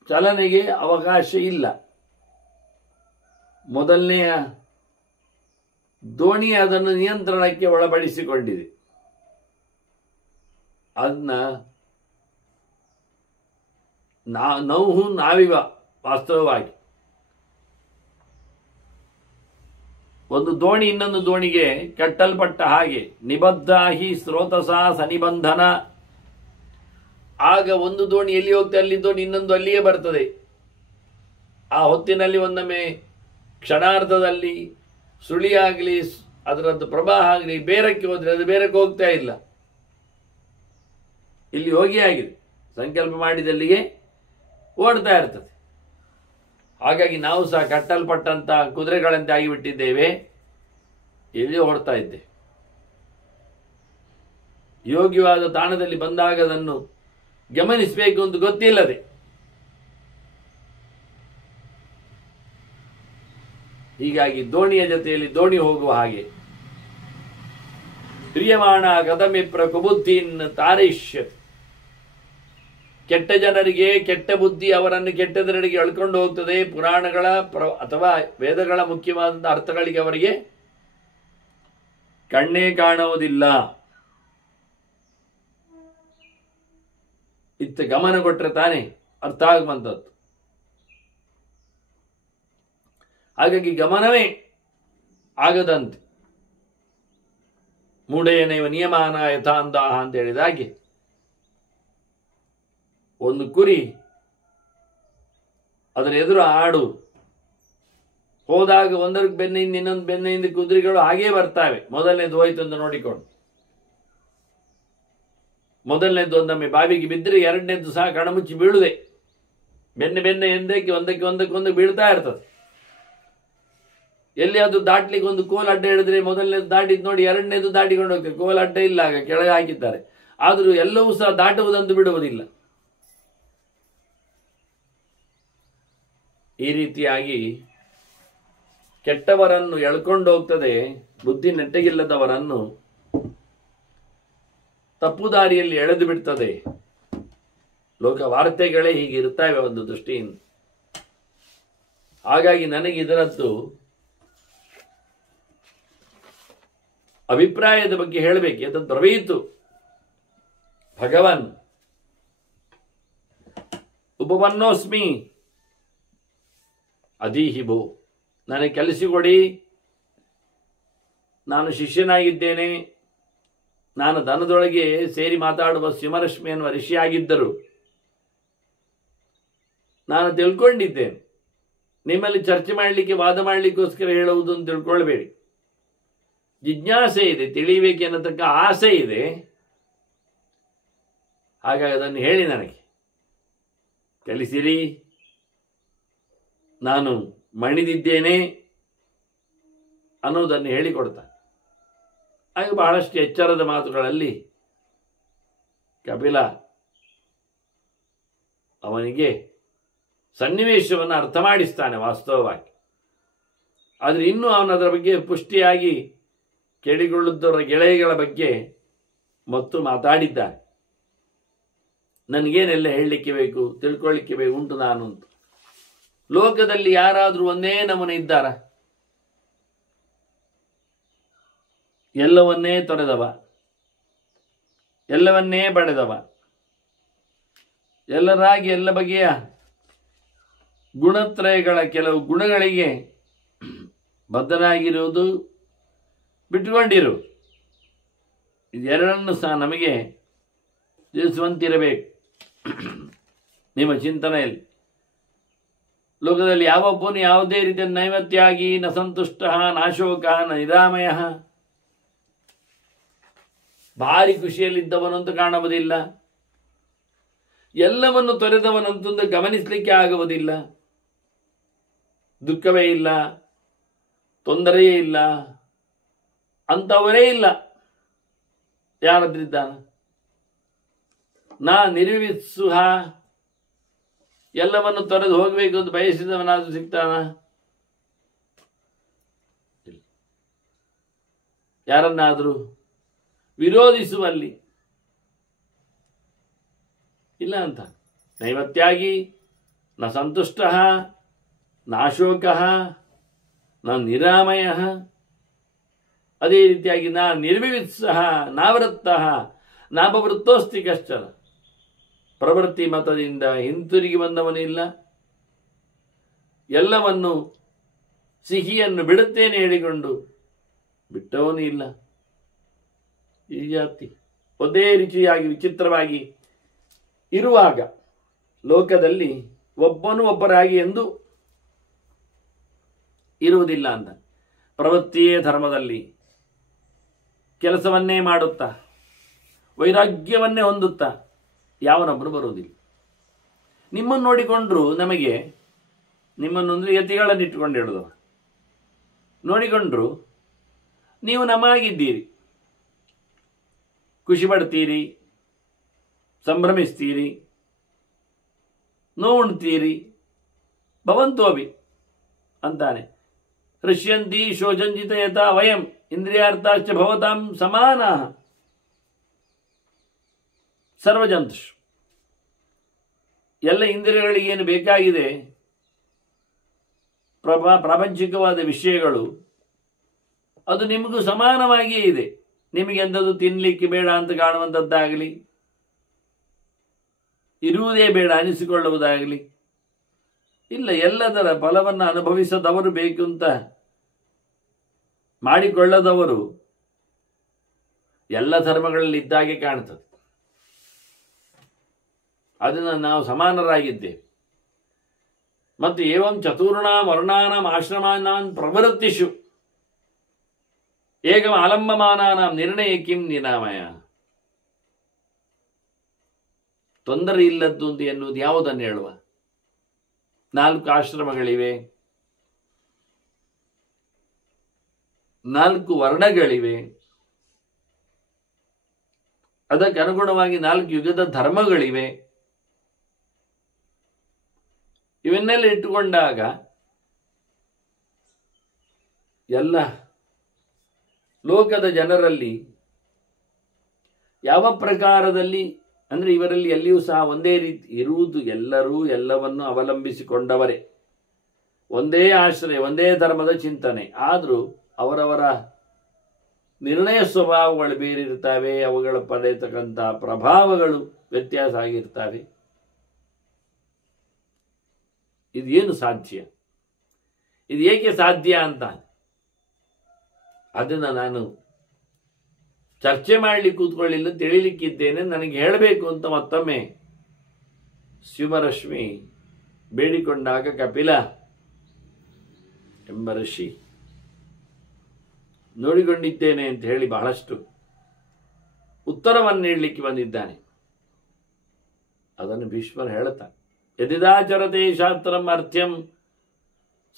ಚಲನೆಗೆ ಅವಕಾಶ ಇಲ್ಲ. ಮೊದಲನೆಯ ದೋಣಿ ಅದನ್ನು ನಿಯಂತ್ರಣಕ್ಕೆ ಒಳಪಡಿಸಿಕೊಂಡಿದೆ. ಅದನ್ನ ನೌಹು ನಾವಿವ. ವಾಸ್ತವವಾಗಿ ಒಂದು ದೋಣಿ ಇನ್ನೊಂದು ದೋಣಿಗೆ ಕಟ್ಟಲ್ಪಟ್ಟ ಹಾಗೆ, ನಿಬದ್ಧಾಹಿ ಸ್ರೋತಸ ಸನಿಬಂಧನ. ಆಗ ಒಂದು ದೋಣಿ ಎಲ್ಲಿ ಹೋಗ್ತದೆ ಅಲ್ಲಿ ದೋಣಿ ಇನ್ನೊಂದು ಅಲ್ಲಿಯೇ ಬರ್ತದೆ. ಆ ಹೊತ್ತಿನಲ್ಲಿ ಒಂದೊಮ್ಮೆ ಕ್ಷಣಾರ್ಧದಲ್ಲಿ ಸುಳಿಯಾಗಲಿ ಅದರದ್ದು ಪ್ರವಾಹ ಆಗಲಿ ಬೇರಕ್ಕೆ ಹೋದ್ರೆ ಅದು ಬೇರಕ್ಕೆ ಹೋಗ್ತಾ ಇಲ್ಲ, ಇಲ್ಲಿ ಹೋಗಿ ಆಗಿದೆ. ಸಂಕಲ್ಪ ಮಾಡಿದಲ್ಲಿಗೆ ಓಡ್ತಾ ಇರ್ತದೆ. ಹಾಗಾಗಿ ನಾವು ಸಹ ಕಟ್ಟಲ್ಪಟ್ಟಂತ ಕುದುರೆಗಳಂತೆ ಆಗಿಬಿಟ್ಟಿದ್ದೇವೆ, ಎಲ್ಲಿ ಓಡ್ತಾ ಇದ್ದೇವೆ. ಯೋಗ್ಯವಾದ ತಾಣದಲ್ಲಿ ಬಂದಾಗ ಅದನ್ನು ಗಮನಿಸಬೇಕು ಅಂತ ಗೊತ್ತಿಲ್ಲದೆ ಹೀಗಾಗಿ ದೋಣಿಯ ಜೊತೆಯಲ್ಲಿ ದೋಣಿ ಹೋಗುವ ಹಾಗೆ ಪ್ರಿಯಮಾಣ ಕದಮಿಪ್ರ ಕುಬುದ್ಧೀನ್ ತಾರೈಷ್ಯತ್. ಕೆಟ್ಟ ಜನರಿಗೆ ಕೆಟ್ಟ ಬುದ್ಧಿ ಅವರನ್ನು ಕೆಟ್ಟದರೆಡೆಗೆ ಎಳ್ಕೊಂಡು ಹೋಗ್ತದೆ. ಪುರಾಣಗಳ ಅಥವಾ ವೇದಗಳ ಮುಖ್ಯವಾದಂತಹ ಅರ್ಥಗಳಿಗೆ ಅವರಿಗೆ ಕಣ್ಣೇ ಕಾಣುವುದಿಲ್ಲ. ಇತ್ತ ಗಮನ ಕೊಟ್ಟರೆ ತಾನೇ ಅರ್ಥ ಆಗುವಂಥದ್ದು. ಹಾಗಾಗಿ ಗಮನವೇ ಆಗದಂತೆ ಮೂಢೇನೈವ ನಿಯಮಾನ ಯಥಾಂದಾಹ ಅಂತ ಹೇಳಿದ ಹಾಗೆ ಒಂದು ಕುರಿ ಅದರ ಎದುರು ಆಡು ಹೋದಾಗ ಒಂದರ ಬೆನ್ನಿಂದ ಇನ್ನೊಂದು ಬೆನ್ನಿಂದ ಕುದುರೆಗಳು ಹಾಗೇ ಬರ್ತಾವೆ. ಮೊದಲನೇದು ಹೋಯ್ತು ಅಂತ ನೋಡಿಕೊಂಡು, ಮೊದಲನೇದು ಒಂದೊಮ್ಮೆ ಬಾವಿಗೆ ಬಿದ್ದರೆ ಎರಡನೇದು ಸಹ ಕಣಮುಚ್ಚಿ ಬೀಳುದೆ. ಬೆನ್ನೆ ಎಂದಕ್ಕೆ ಒಂದಕ್ಕೆ ಬೀಳ್ತಾ ಇರ್ತದೆ. ಎಲ್ಲಿ ಅದು ದಾಟ್ಲಿಕ್ಕೆ ಒಂದು ಕೋಲ್ ಅಡ್ಡ ಹಿಡಿದ್ರೆ ಮೊದಲನೇದು ದಾಟಿದ್ ನೋಡಿ ಎರಡನೇದು ದಾಟಿಕೊಂಡು ಹೋಗ್ತದೆ. ಕೋಲ್ ಅಡ್ಡ ಇಲ್ಲ, ಆಗ ಕೆಳಗೆ ಹಾಕಿದ್ದಾರೆ. ಆದರೂ ಎಲ್ಲವೂ ಸಹ ದಾಟುವುದಂತೂ ಬಿಡುವುದಿಲ್ಲ. ಈ ರೀತಿಯಾಗಿ ಕೆಟ್ಟವರನ್ನು ಎಳ್ಕೊಂಡು ಹೋಗ್ತದೆ. ಬುದ್ಧಿ ನೆಟ್ಟಗಿಲ್ಲದವರನ್ನು ತಪ್ಪು ದಾರಿಯಲ್ಲಿ ಎಳೆದು ಬಿಡ್ತದೆ. ಲೋಕ ವಾರ್ತೆಗಳೇ ಹೀಗಿರ್ತಾವೆ ಒಂದು ದೃಷ್ಟಿಯಿಂದ. ಹಾಗಾಗಿ ನನಗೆ ಇದರದ್ದು ಅಭಿಪ್ರಾಯದ ಬಗ್ಗೆ ಹೇಳಬೇಕು. ಎತ್ತದ್ ಬ್ರವೀತು ಭಗವನ್ ಉಪವನ್ನೋಸ್ಮಿ ಅದೀಹಿಬೋ. ನನಗೆ ಕಲಿಸಿಕೊಡಿ, ನಾನು ಶಿಷ್ಯನಾಗಿದ್ದೇನೆ. ನಾನು ದನದೊಳಗೆ ಸೇರಿ ಮಾತಾಡುವ ಸಿಂಹರಶ್ಮಿ ಎನ್ನುವ ಋಷಿಯಾಗಿದ್ದರು. ನಾನು ತಿಳ್ಕೊಂಡಿದ್ದೇನೆ. ನಿಮ್ಮಲ್ಲಿ ಚರ್ಚೆ ಮಾಡಲಿಕ್ಕೆ ವಾದ ಮಾಡಲಿಕ್ಕೋಸ್ಕರ ಹೇಳುವುದು ಅಂತ ತಿಳ್ಕೊಳ್ಬೇಡಿ. ಜಿಜ್ಞಾಸೆ ಇದೆ, ತಿಳಿಯಬೇಕೆನ್ನತಕ್ಕ ಆಸೆ ಇದೆ. ಹಾಗಾಗಿ ಅದನ್ನು ಹೇಳಿ ನನಗೆ ಕಲಿಸಿರಿ. ನಾನು ಮಣಿದಿದ್ದೇನೆ ಅನ್ನೋದನ್ನು ಹೇಳಿಕೊಡ್ತಾನೆ. ಹಾಗೆ ಬಹಳಷ್ಟು ಎಚ್ಚರದ ಮಾತುಗಳಲ್ಲಿ ಕಪಿಲ ಅವನಿಗೆ ಸನ್ನಿವೇಶವನ್ನು ಅರ್ಥ ಮಾಡಿಸ್ತಾನೆ ವಾಸ್ತವವಾಗಿ. ಆದರೆ ಇನ್ನೂ ಅವನು ಅದರ ಬಗ್ಗೆ ಪುಷ್ಟಿಯಾಗಿ ಕೇಳಿಕೊಳ್ಳುತ್ತಿರುವ ಗೆಳೆಯಗಳ ಬಗ್ಗೆ ಮತ್ತು ಮಾತಾಡಿದ್ದಾನೆ. ನನಗೇನೆಲ್ಲ ಹೇಳಲಿಕ್ಕೆ ಬೇಕು, ತಿಳ್ಕೊಳ್ಳಿಕ್ಕೆ ಬೇಕು ಉಂಟು ನಾನು ಅಂತ. ಲೋಕದಲ್ಲಿ ಯಾರಾದರೂ ಒಂದೇ ನಮೂನೆ ಇದ್ದಾರ? ಎಲ್ಲವನ್ನೇ ತೊರೆದವ, ಎಲ್ಲವನ್ನೇ ಪಡೆದವ, ಎಲ್ಲರಾಗಿ ಎಲ್ಲ ಬಗೆಯ ಗುಣತ್ರಯಗಳ ಕೆಲವು ಗುಣಗಳಿಗೆ ಬದ್ಧನಾಗಿರುವುದು, ಬಿಟ್ಟುಕೊಂಡಿರು. ಇದೆರಡನ್ನು ಸಹ ನಮಗೆ ತಿಳಿಸುವಂತಿರಬೇಕು ನಿಮ್ಮ ಚಿಂತನೆಯಲ್ಲಿ. ಲೋಕದಲ್ಲಿ ಯಾವೊಬ್ಬನು ಯಾವುದೇ ರೀತಿಯ ನೈವೇತ್ಯಾಗಿ ನ ಸಂತುಷ್ಟ ನಾಶೋಕ ನ ನಿರಾಮಯ, ಭಾರಿ ಖುಷಿಯಲ್ಲಿದ್ದವನಂತೂ ಕಾಣುವುದಿಲ್ಲ, ಎಲ್ಲವನ್ನು ತೊರೆದವನಂತೂ ಗಮನಿಸಲಿಕ್ಕೆ ಆಗುವುದಿಲ್ಲ, ದುಃಖವೇ ಇಲ್ಲ, ತೊಂದರೆಯೇ ಇಲ್ಲ ಅಂತವರೇ ಇಲ್ಲ. ಯಾರದ್ರಿದ್ದಾನ? ನಾ ನಿರ್ವಿತ್ಸುಹ, ಎಲ್ಲವನ್ನು ತೊರೆದು ಹೋಗಬೇಕು ಅಂತ ಬಯಸಿದವನಾದ್ರೂ ಸಿಗ್ತಾನ? ಯಾರನ್ನಾದರೂ ವಿರೋಧಿಸುವಲ್ಲಿ ಇಲ್ಲ ಅಂತ. ನೈವತ್ಯಾಗಿ ನ ಸಂತುಷ್ಟ ನಾಶೋಕ ನ ನಿರಾಮಯ, ಅದೇ ರೀತಿಯಾಗಿ ನಾ ನಿರ್ವಿವಿತ್ಸಹ ನಾವೃತ್ತ ನಾಪವೃತ್ತೋಸ್ತಿ ಕಶ್ಚನ, ಪ್ರವೃತ್ತಿ ಮತದಿಂದ ಹಿಂತಿರುಗಿ ಬಂದವನಿಲ್ಲ, ಎಲ್ಲವನ್ನು ಸಿಹಿಯನ್ನು ಬಿಡುತ್ತೇನೆ ಹೇಳಿಕೊಂಡು ಬಿಟ್ಟವನು ಇಲ್ಲ. ಈ ಜಾತಿ ಒಂದೇ ರೀತಿಯಾಗಿ ವಿಚಿತ್ರವಾಗಿ ಇರುವಾಗ ಲೋಕದಲ್ಲಿ ಒಬ್ಬನು ಒಬ್ಬರಾಗಿ ಎಂದು ಇರುವುದಿಲ್ಲ ಅಂತ. ಪ್ರವೃತ್ತಿಯೇ ಧರ್ಮದಲ್ಲಿ ಕೆಲಸವನ್ನೇ ಮಾಡುತ್ತಾ ವೈರಾಗ್ಯವನ್ನೇ ಹೊಂದುತ್ತಾ ಯಾವನೊಬ್ಬರು ಬರುವುದಿಲ್ಲ. ನಿಮ್ಮನ್ನು ನೋಡಿಕೊಂಡ್ರು ನಮಗೆ, ನಿಮ್ಮನ್ನು ಅಂದರೆ ಯತಿಗಳನ್ನು ಇಟ್ಟುಕೊಂಡು ಹೇಳುದು, ನೋಡಿಕೊಂಡ್ರು ನೀವು ನಮಗಿದ್ದೀರಿ, ಖುಷಿ ಪಡ್ತೀರಿ, ಸಂಭ್ರಮಿಸ್ತೀರಿ, ನೋವುಣ್ತೀರಿ, ಭವಂತೋಭಿ ಅಂತಾನೆ. ಹೃಷ್ಯಂತಿ ಶೋಚಂಜಿತ ಯಥಾ ವಯಂ ಇಂದ್ರಿಯಾರ್ಥಾಶ್ಚ ಭವತಾಂ ಸಮಾನಃ ಸರ್ವಜಂತುಷು. ಎಲ್ಲ ಇಂದ್ರಿಯಗಳಿಗೇನು ಬೇಕಾಗಿದೆ ಪ್ರಾಪಂಚಿಕವಾದ ವಿಷಯಗಳು, ಅದು ನಿಮಗೂ ಸಮಾನವಾಗಿಯೇ ಇದೆ. ನಿಮಗೆ ಎಂಥದ್ದು ತಿನ್ನಲಿಕ್ಕೆ ಬೇಡ ಅಂತ ಕಾಣುವಂಥದ್ದಾಗಲಿ, ಇರುವುದೇ ಬೇಡ ಅನಿಸಿಕೊಳ್ಳುವುದಾಗಲಿ ಇಲ್ಲ. ಎಲ್ಲದರ ಫಲವನ್ನು ಅನುಭವಿಸದವರು ಬೇಕು ಅಂತ ಮಾಡಿಕೊಳ್ಳದವರು ಎಲ್ಲ ಧರ್ಮಗಳಲ್ಲಿ ಇದ್ದಾಗೆ ಕಾಣ್ತದೆ. ಅದನ್ನು ನಾವು ಸಮಾನರಾಗಿದ್ದೇವೆ. ಮತ್ತು ಏವಂ ಚತುರ್ಣಾಂ ವರ್ಣಾನಾಂ ಆಶ್ರಮಾನಾಂ ಪ್ರವೃತ್ತಿಷು ಏಕಂ ಆಲಂಬಮಾನಾನಾಂ ನಿರ್ಣಯ ಕಿಂ ನಿರಾಮಯ. ತೊಂದರೆ ಇಲ್ಲದ್ದು ಅಂತ ಎನ್ನುವುದು ಯಾವುದನ್ನು ಹೇಳುವ? 4 ಆಶ್ರಮಗಳಿವೆ, 4 ವರ್ಣಗಳಿವೆ, ಅದಕ್ಕೆ ಅನುಗುಣವಾಗಿ 4 ಯುಗದ ಧರ್ಮಗಳಿವೆ. ಇವನ್ನೆಲ್ಲ ಇಟ್ಟುಕೊಂಡಾಗ ಎಲ್ಲ ಲೋಕದ ಜನರಲ್ಲಿ ಯಾವ ಪ್ರಕಾರದಲ್ಲಿ ಅಂದರೆ ಇವರಲ್ಲಿ ಎಲ್ಲಿಯೂ ಸಹ ಒಂದೇ ರೀತಿ ಇರುವುದು. ಎಲ್ಲರೂ ಎಲ್ಲವನ್ನು ಅವಲಂಬಿಸಿಕೊಂಡವರೇ, ಒಂದೇ ಆಶ್ರಯ, ಒಂದೇ ಧರ್ಮದ ಚಿಂತನೆ. ಆದರೂ ಅವರವರ ನಿರ್ಣಯ ಸ್ವಭಾವಗಳು ಬೇರಿರ್ತವೆ, ಅವುಗಳ ಪಡೆಯತಕ್ಕಂಥ ಪ್ರಭಾವಗಳು ವ್ಯತ್ಯಾಸ ಆಗಿರ್ತವೆ. ಇದೇನು ಸಾಧ್ಯ? ಇದು ಏಕೆ ಸಾಧ್ಯ ಅಂತ ಅದನ್ನು ನಾನು ಚರ್ಚೆ ಮಾಡಲಿಕ್ಕೆ ಕೂತ್ಕೊಳ್ಳಿಲ್ಲ, ತಿಳಿಲಿಕ್ಕಿದ್ದೇನೆ. ನನಗೆ ಹೇಳಬೇಕು ಅಂತ ಮತ್ತೊಮ್ಮೆ ಶಿವರಶ್ಮಿ ಬೇಡಿಕೊಂಡಾಗ ಕಪಿಲ ಎಂಬ ಋಷಿ ನೋಡಿಕೊಂಡಿದ್ದೇನೆ ಅಂತ ಹೇಳಿ ಬಹಳಷ್ಟು ಉತ್ತರವನ್ನು ನೀಡಲಿಕ್ಕೆ ಬಂದಿದ್ದಾನೆ. ಅದನ್ನು ಭೀಷ್ಮರು ಹೇಳುತ್ತಾರೆ. ಯದಿದಾಚರತೆ ಶಾಸ್ತ್ರಂ ಅರ್ಥ್ಯಂ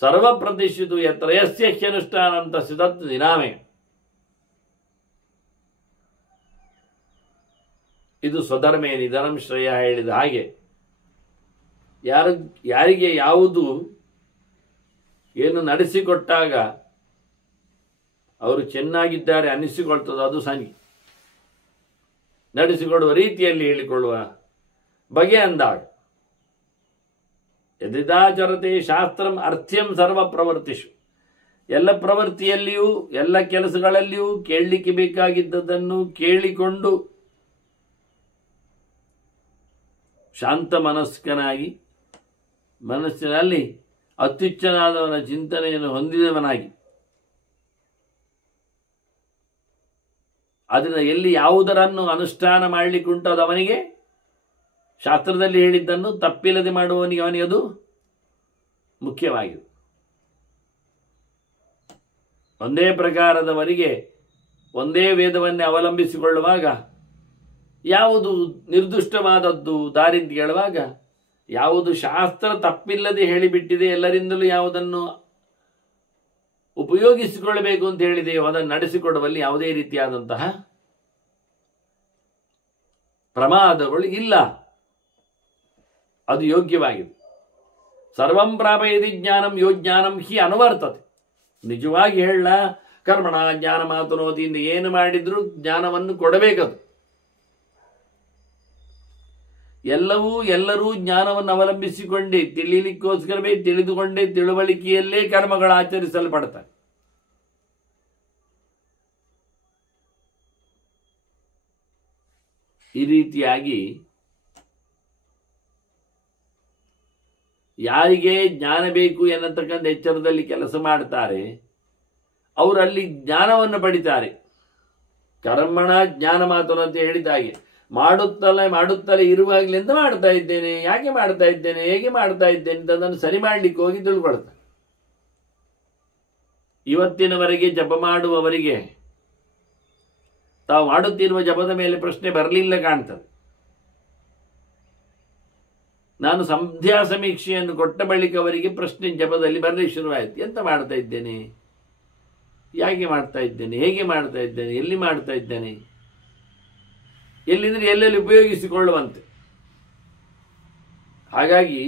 ಸರ್ವ ಪ್ರತಿಷ್ಠಿತು ಯತ್ರ ಯಸ್ಯ ಹ್ಯನುಷ್ಠಾನಂತ ಸಿದ್ಧತ್ ನಿರಾಮೆ. ಇದು ಸ್ವಧರ್ಮೇ ನಿಧನಂ ಶ್ರೇಯ ಹೇಳಿದ ಹಾಗೆ ಯಾರಿಗೆ ಯಾವುದು ಏನು ನಡೆಸಿಕೊಟ್ಟಾಗ ಅವರು ಚೆನ್ನಾಗಿದ್ದಾರೆ ಅನ್ನಿಸಿಕೊಳ್ತದೆ, ಅದು ಸನಿ. ನಡೆಸಿಕೊಡುವ ರೀತಿಯಲ್ಲಿ ಹೇಳಿಕೊಳ್ಳುವ ಬಗೆ ಅಂದಾಗ ಯದಿದಾಚರತೆ ಶಾಸ್ತ್ರಂ ಅರ್ಥ್ಯಂ ಸರ್ವ ಪ್ರವೃತ್ತಿಷು, ಎಲ್ಲ ಪ್ರವೃತ್ತಿಯಲ್ಲಿಯೂ ಎಲ್ಲ ಕೆಲಸಗಳಲ್ಲಿಯೂ ಕೇಳಲಿಕ್ಕೆ ಬೇಕಾಗಿದ್ದದನ್ನು ಕೇಳಿಕೊಂಡು ಶಾಂತ ಮನಸ್ಕನಾಗಿ ಮನಸ್ಸಿನಲ್ಲಿ ಅತ್ಯುಚ್ಚನಾದವನ ಚಿಂತನೆಯನ್ನು ಹೊಂದಿದವನಾಗಿ ಅದನ್ನು ಎಲ್ಲಿ ಯಾವುದರನ್ನು ಅನುಷ್ಠಾನ ಮಾಡಲಿಕ್ಕುಂಟು ಅದು ಅವನಿಗೆ, ಶಾಸ್ತ್ರದಲ್ಲಿ ಹೇಳಿದ್ದನ್ನು ತಪ್ಪಿಲ್ಲದೆ ಮಾಡುವವನಿಗೆ ಅವನಿಗೆ ಅದು ಮುಖ್ಯವಾಗಿದೆ. ಒಂದೇ ಪ್ರಕಾರದವರಿಗೆ ಒಂದೇ ವೇದವನ್ನೇ ಅವಲಂಬಿಸಿಕೊಳ್ಳುವಾಗ ಯಾವುದು ನಿರ್ದುಷ್ಟವಾದದ್ದು ದಾರಿ ಅಂತ ಹೇಳುವಾಗ, ಯಾವುದು ಶಾಸ್ತ್ರ ತಪ್ಪಿಲ್ಲದೆ ಹೇಳಿಬಿಟ್ಟಿದೆ, ಎಲ್ಲರಿಂದಲೂ ಯಾವುದನ್ನು ಉಪಯೋಗಿಸಿಕೊಳ್ಳಬೇಕು ಅಂತ ಹೇಳಿದೆಯೋ ಅದನ್ನು ನಡೆಸಿಕೊಡುವಲ್ಲಿ ಯಾವುದೇ ರೀತಿಯಾದಂತಹ ಪ್ರಮಾದಗಳು ಇಲ್ಲ. ಅದು ಯೋಗ್ಯವಾಗಿದೆ. ಸರ್ವಂ ಪ್ರಾಪಯತಿ ಜ್ಞಾನಂ ಯೋ ಜ್ಞಾನಂ ಹಿ ಅನುವರ್ತತೆ. ನಿಜವಾಗಿ ಹೇಳ, ಕರ್ಮಣ ಜ್ಞಾನ ಮಾತನೋತಿ ಇಂದ ಏನು ಮಾಡಿದ್ರು ಜ್ಞಾನವನ್ನು ಕೊಡಬೇಕದು. ಎಲ್ಲರೂ ಜ್ಞಾನವನ್ನು ಅವಲಂಬಿಸಿಕೊಂಡೇ ತಿಳಿಯಲಿಕ್ಕೋಸ್ಕರವೇ ತಿಳಿದುಕೊಂಡೇ ತಿಳುವಳಿಕೆಯಲ್ಲೇ ಕರ್ಮಗಳು ಆಚರಿಸಲ್ಪಡ್ತಾರೆ. ಈ ರೀತಿಯಾಗಿ ಯಾರಿಗೆ ಜ್ಞಾನ ಬೇಕು ಎನ್ನತಕ್ಕಂಥ ಎಚ್ಚರದಲ್ಲಿ ಕೆಲಸ ಮಾಡ್ತಾರೆ, ಅವರಲ್ಲಿ ಜ್ಞಾನವನ್ನು ಪಡಿತಾರೆ. ಕರ್ಮಣ ಜ್ಞಾನ ಮಾತನು ಅಂತ ಹೇಳಿದ ಹಾಗೆ ಮಾಡುತ್ತಲೇ ಇರುವಾಗಲೇ ಎಂತ ಮಾಡ್ತಾ ಇದ್ದೇನೆ, ಯಾಕೆ ಮಾಡ್ತಾ ಇದ್ದೇನೆ, ಹೇಗೆ ಮಾಡ್ತಾ ಇದ್ದೇನೆ ಅಂತ ಅದನ್ನು ಸರಿ ಮಾಡಲಿಕ್ಕೆ ಹೋಗಿ ತಿಳ್ಕೊಳ್ತಾರೆ. ಇವತ್ತಿನವರೆಗೆ ಜಪ ಮಾಡುವವರಿಗೆ ತಾವು ಮಾಡುತ್ತಿರುವ ಜಪದ ಮೇಲೆ ಪ್ರಶ್ನೆ ಬರಲಿಲ್ಲ ಕಾಣ್ತದೆ. ನಾನು ಸಂಧ್ಯಾ ಸಮೀಕ್ಷೆಯನ್ನು ಕೊಟ್ಟ ಬಳಿಕ ಅವರಿಗೆ ಪ್ರಶ್ನೆ ಜಪದಲ್ಲಿ ಬರಲಿಕ್ಕೆ ಶುರುವಾಯಿತು. ಎಂತ ಮಾಡ್ತಾ ಇದ್ದೇನೆ, ಯಾಕೆ ಮಾಡ್ತಾ ಇದ್ದೇನೆ, ಹೇಗೆ ಮಾಡ್ತಾ ಇದ್ದೇನೆ, ಎಲ್ಲಿ ಮಾಡ್ತಾ ಇದ್ದೇನೆ, ಎಲ್ಲಿಂದ್ರೆ ಎಲ್ಲೆಲ್ಲಿ ಉಪಯೋಗಿಸಿಕೊಳ್ಳುವಂತೆ. ಹಾಗಾಗಿ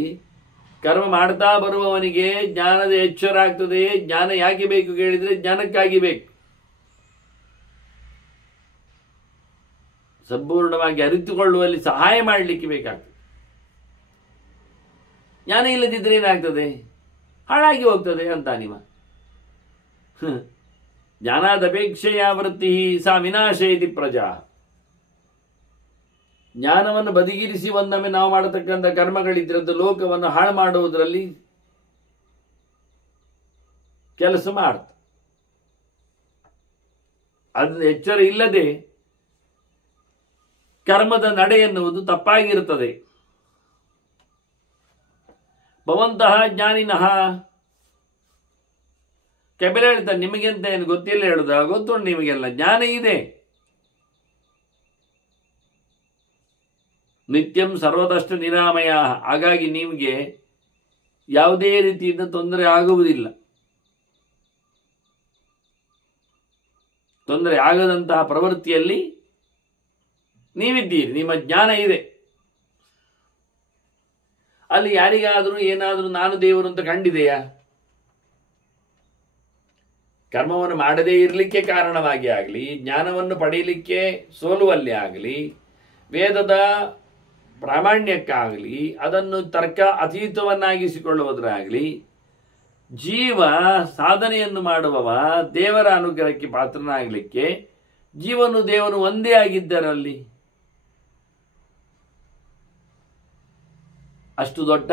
ಕರ್ಮ ಮಾಡ್ತಾ ಬರುವವನಿಗೆ ಜ್ಞಾನದ ಎಚ್ಚರ ಆಗ್ತದೆ. ಜ್ಞಾನ ಯಾಕೆ ಬೇಕು ಕೇಳಿದ್ರೆ ಜ್ಞಾನಕ್ಕಾಗಿ ಬೇಕು. ಸಂಪೂರ್ಣವಾಗಿ ಅರಿತುಕೊಳ್ಳುವಲ್ಲಿ ಸಹಾಯ ಮಾಡಲಿಕ್ಕೆ ಬೇಕಾಗ್ತದೆ. ಜ್ಞಾನ ಇಲ್ಲದಿದ್ದರೆ ಏನಾಗ್ತದೆ, ಹಾಳಾಗಿ ಹೋಗ್ತದೆ ಅಂತ ನಿಮ್ಮ ಜ್ಞಾನಾದಪೇಕ್ಷೆಯ ವೃತ್ತಿ ಸಾ ವಿನಾಶಯತಿ ಪ್ರಜಾ. ಜ್ಞಾನವನ್ನು ಬದಿಗಿರಿಸಿ ಒಂದೊಮ್ಮೆ ನಾವು ಮಾಡತಕ್ಕಂಥ ಕರ್ಮಗಳಿದ್ರದ್ದು ಲೋಕವನ್ನು ಹಾಳು ಮಾಡುವುದರಲ್ಲಿ ಕೆಲಸ ಮಾಡ್ತ. ಅದರ ಎಚ್ಚರ ಇಲ್ಲದೆ ಕರ್ಮದ ನಡೆ ಎನ್ನುವುದು ತಪ್ಪಾಗಿರುತ್ತದೆ. ಭವಂತಹ ಜ್ಞಾನಿನಃ, ಕಪಿಲ ಹೇಳ್ತಾನೆ, ನಿಮಗೆಂತ ಏನು ಗೊತ್ತಿಲ್ಲ ಹೇಳುದ, ಗೊತ್ತುಂಟು ನಿಮಗೆಲ್ಲ, ಜ್ಞಾನ ಇದೆ. ನಿತ್ಯಂ ಸರ್ವದಷ್ಟ ನಿರಾಮಯ. ಹಾಗಾಗಿ ನಿಮಗೆ ಯಾವುದೇ ರೀತಿಯಿಂದ ತೊಂದರೆ ಆಗುವುದಿಲ್ಲ. ತೊಂದರೆ ಆಗದಂತಹ ಪ್ರವೃತ್ತಿಯಲ್ಲಿ ನೀವಿದ್ದೀರಿ, ನಿಮ್ಮ ಜ್ಞಾನ ಇದೆ. ಅಲ್ಲಿ ಯಾರಿಗಾದರೂ ಏನಾದರೂ ನಾನು ದೇವರು ಅಂತ ಕಂಡಿದೆಯಾ? ಕರ್ಮವನ್ನು ಮಾಡದೇ ಇರಲಿಕ್ಕೆ ಕಾರಣವಾಗಿ ಆಗಲಿ, ಜ್ಞಾನವನ್ನು ಪಡೆಯಲಿಕ್ಕೆ ಸೋಲುವಲ್ಲಿ ಆಗಲಿ, ವೇದದ ಪ್ರಾಮಾಣ್ಯಕ್ಕಾಗಲಿ, ಅದನ್ನು ತರ್ಕ ಅತೀತವನ್ನಾಗಿಸಿಕೊಳ್ಳುವುದರಾಗಲಿ, ಜೀವ ಸಾಧನೆಯನ್ನು ಮಾಡುವವ ದೇವರ ಅನುಗ್ರಹಕ್ಕೆ ಪಾತ್ರನಾಗಲಿಕ್ಕೆ ಜೀವನು ದೇವನು ಒಂದೇ ಆಗಿದ್ದರಲ್ಲಿ ಅಷ್ಟು ದೊಡ್ಡ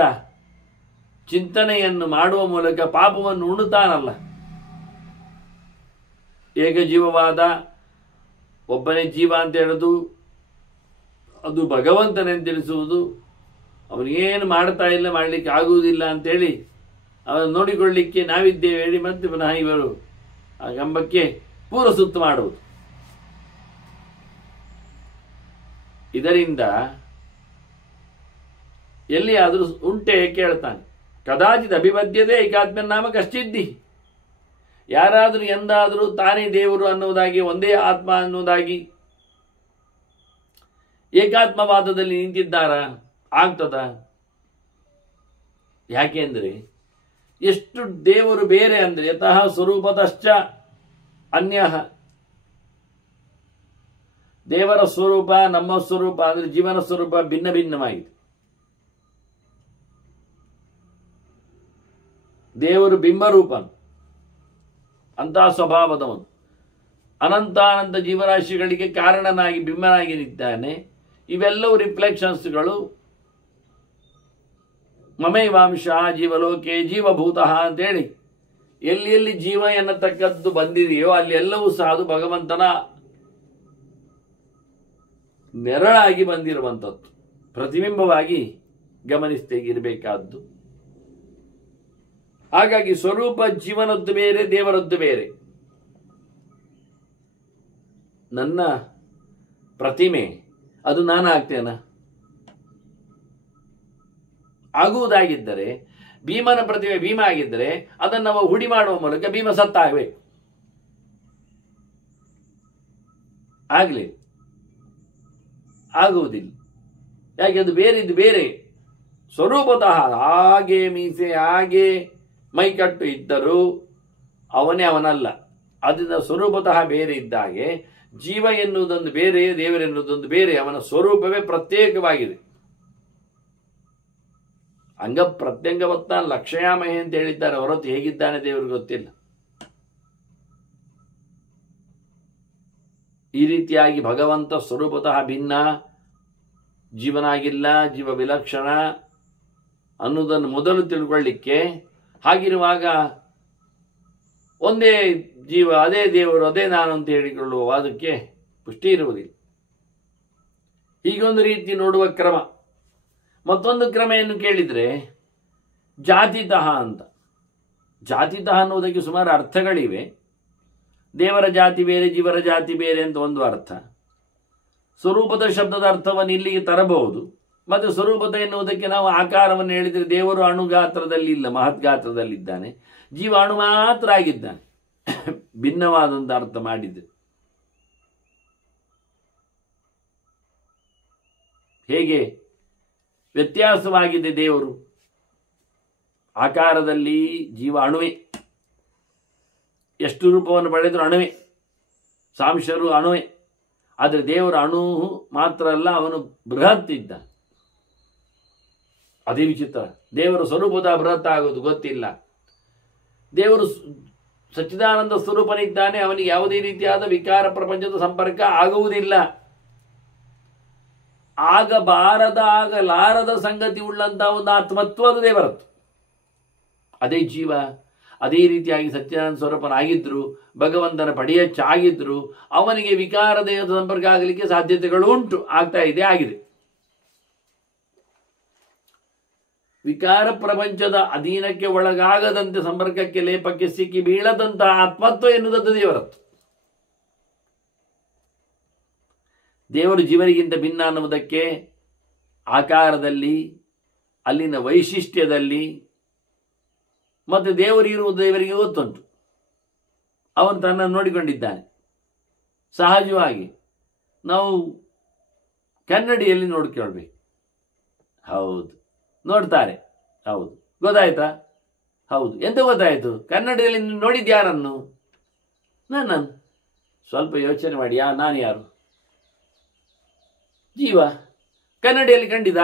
ಚಿಂತನೆಯನ್ನು ಮಾಡುವ ಮೂಲಕ ಪಾಪವನ್ನು ಉಣ್ಣುತ್ತಾನಲ್ಲ. ಏಕಜೀವವಾದ ಒಬ್ಬನೇ ಜೀವ ಅಂತ ಹೇಳೋದು ಅದು ಭಗವಂತನೆಂದು ತಿಳಿಸುವುದು. ಅವನಿಗೇನು ಮಾಡ್ತಾ ಇಲ್ಲ, ಮಾಡಲಿಕ್ಕೆ ಆಗುವುದಿಲ್ಲ ಅಂತೇಳಿ ಅವನು ನೋಡಿಕೊಳ್ಳಿಕ್ಕೆ ನಾವಿದ್ದೇವೆ ಹೇಳಿ ಮತ್ತೆ ಪುನಃ ಇವರು ಆ ಕಂಬಕ್ಕೆ ಪೂರ್ವ ಸುತ್ತು ಮಾಡುವುದು. ಇದರಿಂದ ಎಲ್ಲಿಯಾದರೂ ಉಂಟೆ ಕೇಳ್ತಾನೆ. ಕದಾಚಿತ್ ಅಭಿಮಧ್ಯತೆ ಏಕಾತ್ಮ ನಾಮ ಕಶ್ಚಿದ್ದಿ. ಯಾರಾದರೂ ಎಂದಾದರೂ ತಾನೇ ದೇವರು ಅನ್ನುವುದಾಗಿ, ಒಂದೇ ಆತ್ಮ ಅನ್ನುವುದಾಗಿ ಏಕಾತ್ಮವಾದದಲ್ಲಿ ನಿಂತಿದ್ದಾರ? ಆಗ್ತದ? ಯಾಕೆಂದ್ರೆ ಎಷ್ಟು ದೇವರು ಬೇರೆ ಅಂದ್ರೆ ಯತಃ ಸ್ವರೂಪತಶ್ಚ ಅನ್ಯ. ದೇವರ ಸ್ವರೂಪ ನಮ್ಮ ಸ್ವರೂಪ ಅಂದ್ರೆ ಜೀವನ ಸ್ವರೂಪ ಭಿನ್ನ ಭಿನ್ನವಾಗಿದೆ. ದೇವರು ಬಿಂಬರೂಪನು, ಅಂತಹ ಸ್ವಭಾವದವನು, ಅನಂತಾನಂತ ಜೀವರಾಶಿಗಳಿಗೆ ಕಾರಣನಾಗಿ ಬಿಂಬನಾಗಿ ನಿಂತಾನೆ. ಇವೆಲ್ಲವೂ ರಿಫ್ಲೆಕ್ಷನ್ಸ್ಗಳು. ಮಮೈವಾಂಶ ಜೀವಲೋಕೆ ಜೀವಭೂತಃ ಅಂತೇಳಿ ಎಲ್ಲಿ ಎಲ್ಲಿ ಜೀವ ಎನ್ನತಕ್ಕದ್ದು ಬಂದಿದೆಯೋ ಅಲ್ಲಿ ಎಲ್ಲವೂ ಸಹ ಅದು ಭಗವಂತನ ನೆರಳಾಗಿ ಬಂದಿರುವಂಥದ್ದು, ಪ್ರತಿಬಿಂಬವಾಗಿ ಗಮನಿಸ್ತೇಗಿರಬೇಕಾದ್ದು. ಹಾಗಾಗಿ ಸ್ವರೂಪ ಜೀವನದ್ದು ಬೇರೆ, ದೇವರದ್ದು ಬೇರೆ. ನನ್ನ ಪ್ರತಿಮೆ ಅದು ನಾನು ಆಗ್ತೇನ? ಆಗುವುದಾಗಿದ್ದರೆ ಭೀಮನ ಪ್ರತಿಮೆ ಭೀಮ ಆಗಿದ್ದರೆ ಅದನ್ನು ನಾವು ಹುಡಿ ಮಾಡುವ ಮೂಲಕ ಭೀಮ ಸತ್ತಾಗಬೇಕು. ಆಗಲಿ, ಆಗುವುದಿಲ್ಲ. ಯಾಕೆ? ಅದು ಬೇರೆ, ಇದು ಬೇರೆ. ಸ್ವರೂಪತಃ ಹಾಗೆ ಮೀಸೆ ಹಾಗೆ ಮೈಕಟ್ಟು ಇದ್ದರೂ ಅವನೇ ಅವನಲ್ಲ. ಅದರಿಂದ ಸ್ವರೂಪತಃ ಬೇರೆ ಇದ್ದಾಗೆ ಜೀವ ಎನ್ನುವುದೊಂದು ಬೇರೆ, ದೇವರೆನ್ನುವುದೊಂದು ಬೇರೆ. ಅವನ ಸ್ವರೂಪವೇ ಪ್ರತ್ಯೇಕವಾಗಿದೆ. ಅಂಗ ಪ್ರತ್ಯಂಗವತ್ತ ಲಕ್ಷಯಾಮಹೆ ಅಂತ ಹೇಳಿದ್ದಾರೆ ಹೊರತು ಹೇಗಿದ್ದಾನೆ ದೇವರಿಗೆ ಗೊತ್ತಿಲ್ಲ. ಈ ರೀತಿಯಾಗಿ ಭಗವಂತ ಸ್ವರೂಪತಃ ಭಿನ್ನ, ಜೀವನಾಗಿಲ್ಲ, ಜೀವ ವಿಲಕ್ಷಣ ಅನ್ನುವುದನ್ನು ಮೊದಲು ತಿಳ್ಕೊಳ್ಳಿಕ್ಕೆ, ಹಾಗಿರುವಾಗ ಒಂದೇ ಜೀವ ಅದೇ ದೇವರು ಅದೇ ನಾನು ಅಂತ ಹೇಳಿಕೊಳ್ಳುವ ವಾದಕ್ಕೆ ಪುಷ್ಟಿ ಇರುವುದಿಲ್ಲ. ಹೀಗೊಂದು ರೀತಿ ನೋಡುವ ಕ್ರಮ. ಮತ್ತೊಂದು ಕ್ರಮೆಯನ್ನು ಕೇಳಿದರೆ ಜಾತಿತಃ ಅಂತ. ಜಾತಿತಃ ಅನ್ನುವುದಕ್ಕೆ ಸುಮಾರು ಅರ್ಥಗಳಿವೆ. ದೇವರ ಜಾತಿ ಬೇರೆ, ಜೀವರ ಜಾತಿ ಬೇರೆ ಅಂತ ಒಂದು ಅರ್ಥ. ಸ್ವರೂಪದ ಶಬ್ದದ ಅರ್ಥವನ್ನು ಇಲ್ಲಿಗೆ ತರಬಹುದು. ಮತ್ತು ಸ್ವರೂಪದ ಎನ್ನುವುದಕ್ಕೆ ನಾವು ಆಕಾರವನ್ನು ಹೇಳಿದರೆ ದೇವರು ಅಣುಗಾತ್ರದಲ್ಲಿ ಇಲ್ಲ, ಮಹತ್ ಗಾತ್ರದಲ್ಲಿದ್ದಾನೆ. ಜೀವ ಅಣು ಮಾತ್ರ ಆಗಿದ್ದಾನೆ. ಭಿನ್ನವಾದಂಥ ಅರ್ಥ ಮಾಡಿದೆ. ಹೇಗೆ ವ್ಯತ್ಯಾಸವಾಗಿದೆ ದೇವರು? ಆಕಾರದಲ್ಲಿ ಜೀವ ಅಣುವೆ, ಎಷ್ಟು ರೂಪವನ್ನು ಪಡೆದರೂ ಅಣುವೆ, ಸಾಂಶರು ಅಣುವೆ. ಆದರೆ ದೇವರ ಅಣು ಮಾತ್ರ ಅಲ್ಲ, ಅವನು ಬೃಹತ್ ಇದ್ದ. ಅದೇ ವಿಚಿತ್ರ. ದೇವರ ಸ್ವರೂಪದ ಬೃಹತ್ ಆಗೋದು ಗೊತ್ತಿಲ್ಲ. ದೇವರು ಸಚ್ಚಿದಾನಂದ ಸ್ವರೂಪನಿದ್ದಾನೆ. ಅವನಿಗೆ ಯಾವುದೇ ರೀತಿಯಾದ ವಿಕಾರ ಪ್ರಪಂಚದ ಸಂಪರ್ಕ ಆಗುವುದಿಲ್ಲ. ಆಗಲಾರದ ಸಂಗತಿ ಉಳ್ಳಂತಹ ಒಂದು ಆತ್ಮತ್ವ ಅದು ದೇವರದ್ದು. ಅದೇ ಜೀವ ಅದೇ ರೀತಿಯಾಗಿ ಸಚ್ಚಿದಾನಂದ ಸ್ವರೂಪನಾಗಿದ್ರು, ಭಗವಂತನ ಪಡೆಯಚ್ಚಾಗಿದ್ರು, ಅವನಿಗೆ ವಿಕಾರ ದೇಹದ ಸಂಪರ್ಕ ಆಗಲಿಕ್ಕೆ ಸಾಧ್ಯತೆಗಳು ಉಂಟು, ಆಗ್ತಾ ಇದೆ, ಆಗಿದೆ. ವಿಕಾರ ಪ್ರಪಂಚದ ಅಧೀನಕ್ಕೆ ಒಳಗಾಗದಂತೆ, ಸಂಪರ್ಕಕ್ಕೆ ಲೇಪಕ್ಕೆ ಸಿಕ್ಕಿ ಬೀಳದಂತಹ ಆತ್ಮತ್ವ ಎನ್ನುವುದದ್ದು ದೇವರದ್ದು. ದೇವರು ಜೀವರಿಗಿಂತ ಭಿನ್ನ ಅನ್ನುವುದಕ್ಕೆ ಆಕಾರದಲ್ಲಿ, ಅಲ್ಲಿನ ವೈಶಿಷ್ಟ್ಯದಲ್ಲಿ, ಮತ್ತು ದೇವರು ಇರುವುದು ದೇವರಿಗೆ ಗೊತ್ತುಂಟು. ಅವನು ತನ್ನನ್ನು ನೋಡಿಕೊಂಡಿದ್ದಾನೆ. ಸಹಜವಾಗಿ ನಾವು ಕನ್ನಡಿಯಲ್ಲಿ ನೋಡ್ಕೊಳ್ಬೇಕು. ಹೌದು, ನೋಡ್ತಾರೆ. ಹೌದು, ಗೊತ್ತಾಯ್ತಾ? ಹೌದು, ಎಂತ ಗೊತ್ತಾಯ್ತು? ಕನ್ನಡಿಯಲ್ಲಿ ನೋಡಿದ್ಯಾರನ್ನು? ನನ್ನನ್ನು. ಸ್ವಲ್ಪ ಯೋಚನೆ ಮಾಡಿ, ನಾನು ಯಾರು? ಜೀವ. ಕನ್ನಡಿಯಲ್ಲಿ ಕಂಡಿದ?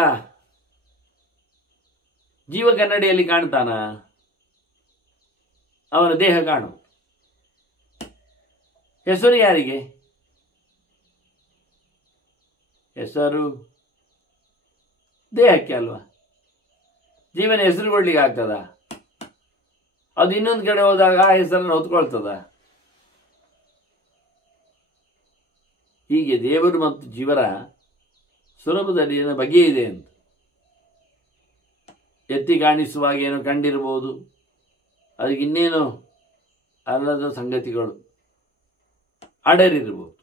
ಜೀವ ಕನ್ನಡಿಯಲ್ಲಿ ಕಾಣ್ತಾನ? ಅವನ ದೇಹ ಕಾಣು. ಹೆಸರು ಯಾರಿಗೆ? ಹೆಸರು ದೇಹಕ್ಕೆ ಅಲ್ವಾ? ಜೀವನ ಹೆಸರು ಕೊಡ್ಲಿಕ್ಕೆ ಆಗ್ತದ? ಅದು ಇನ್ನೊಂದು ಕಡೆ ಹೋದಾಗ ಆ ಹೆಸರನ್ನು ಹೊತ್ಕೊಳ್ತದ? ಹೀಗೆ ದೇವರು ಮತ್ತು ಜೀವರ ಸ್ವರೂಪದಲ್ಲಿ ಏನೋ ಬಗೆ ಇದೆ ಅಂತ. ಎತ್ತಿ ಕಾಣಿಸುವಾಗ ಏನೋ ಕಂಡಿರಬಹುದು, ಅದಕ್ಕೆ ಇನ್ನೇನು ಅಲ್ಲದ ಸಂಗತಿಗಳು ಅಡರಿರಬಹುದು.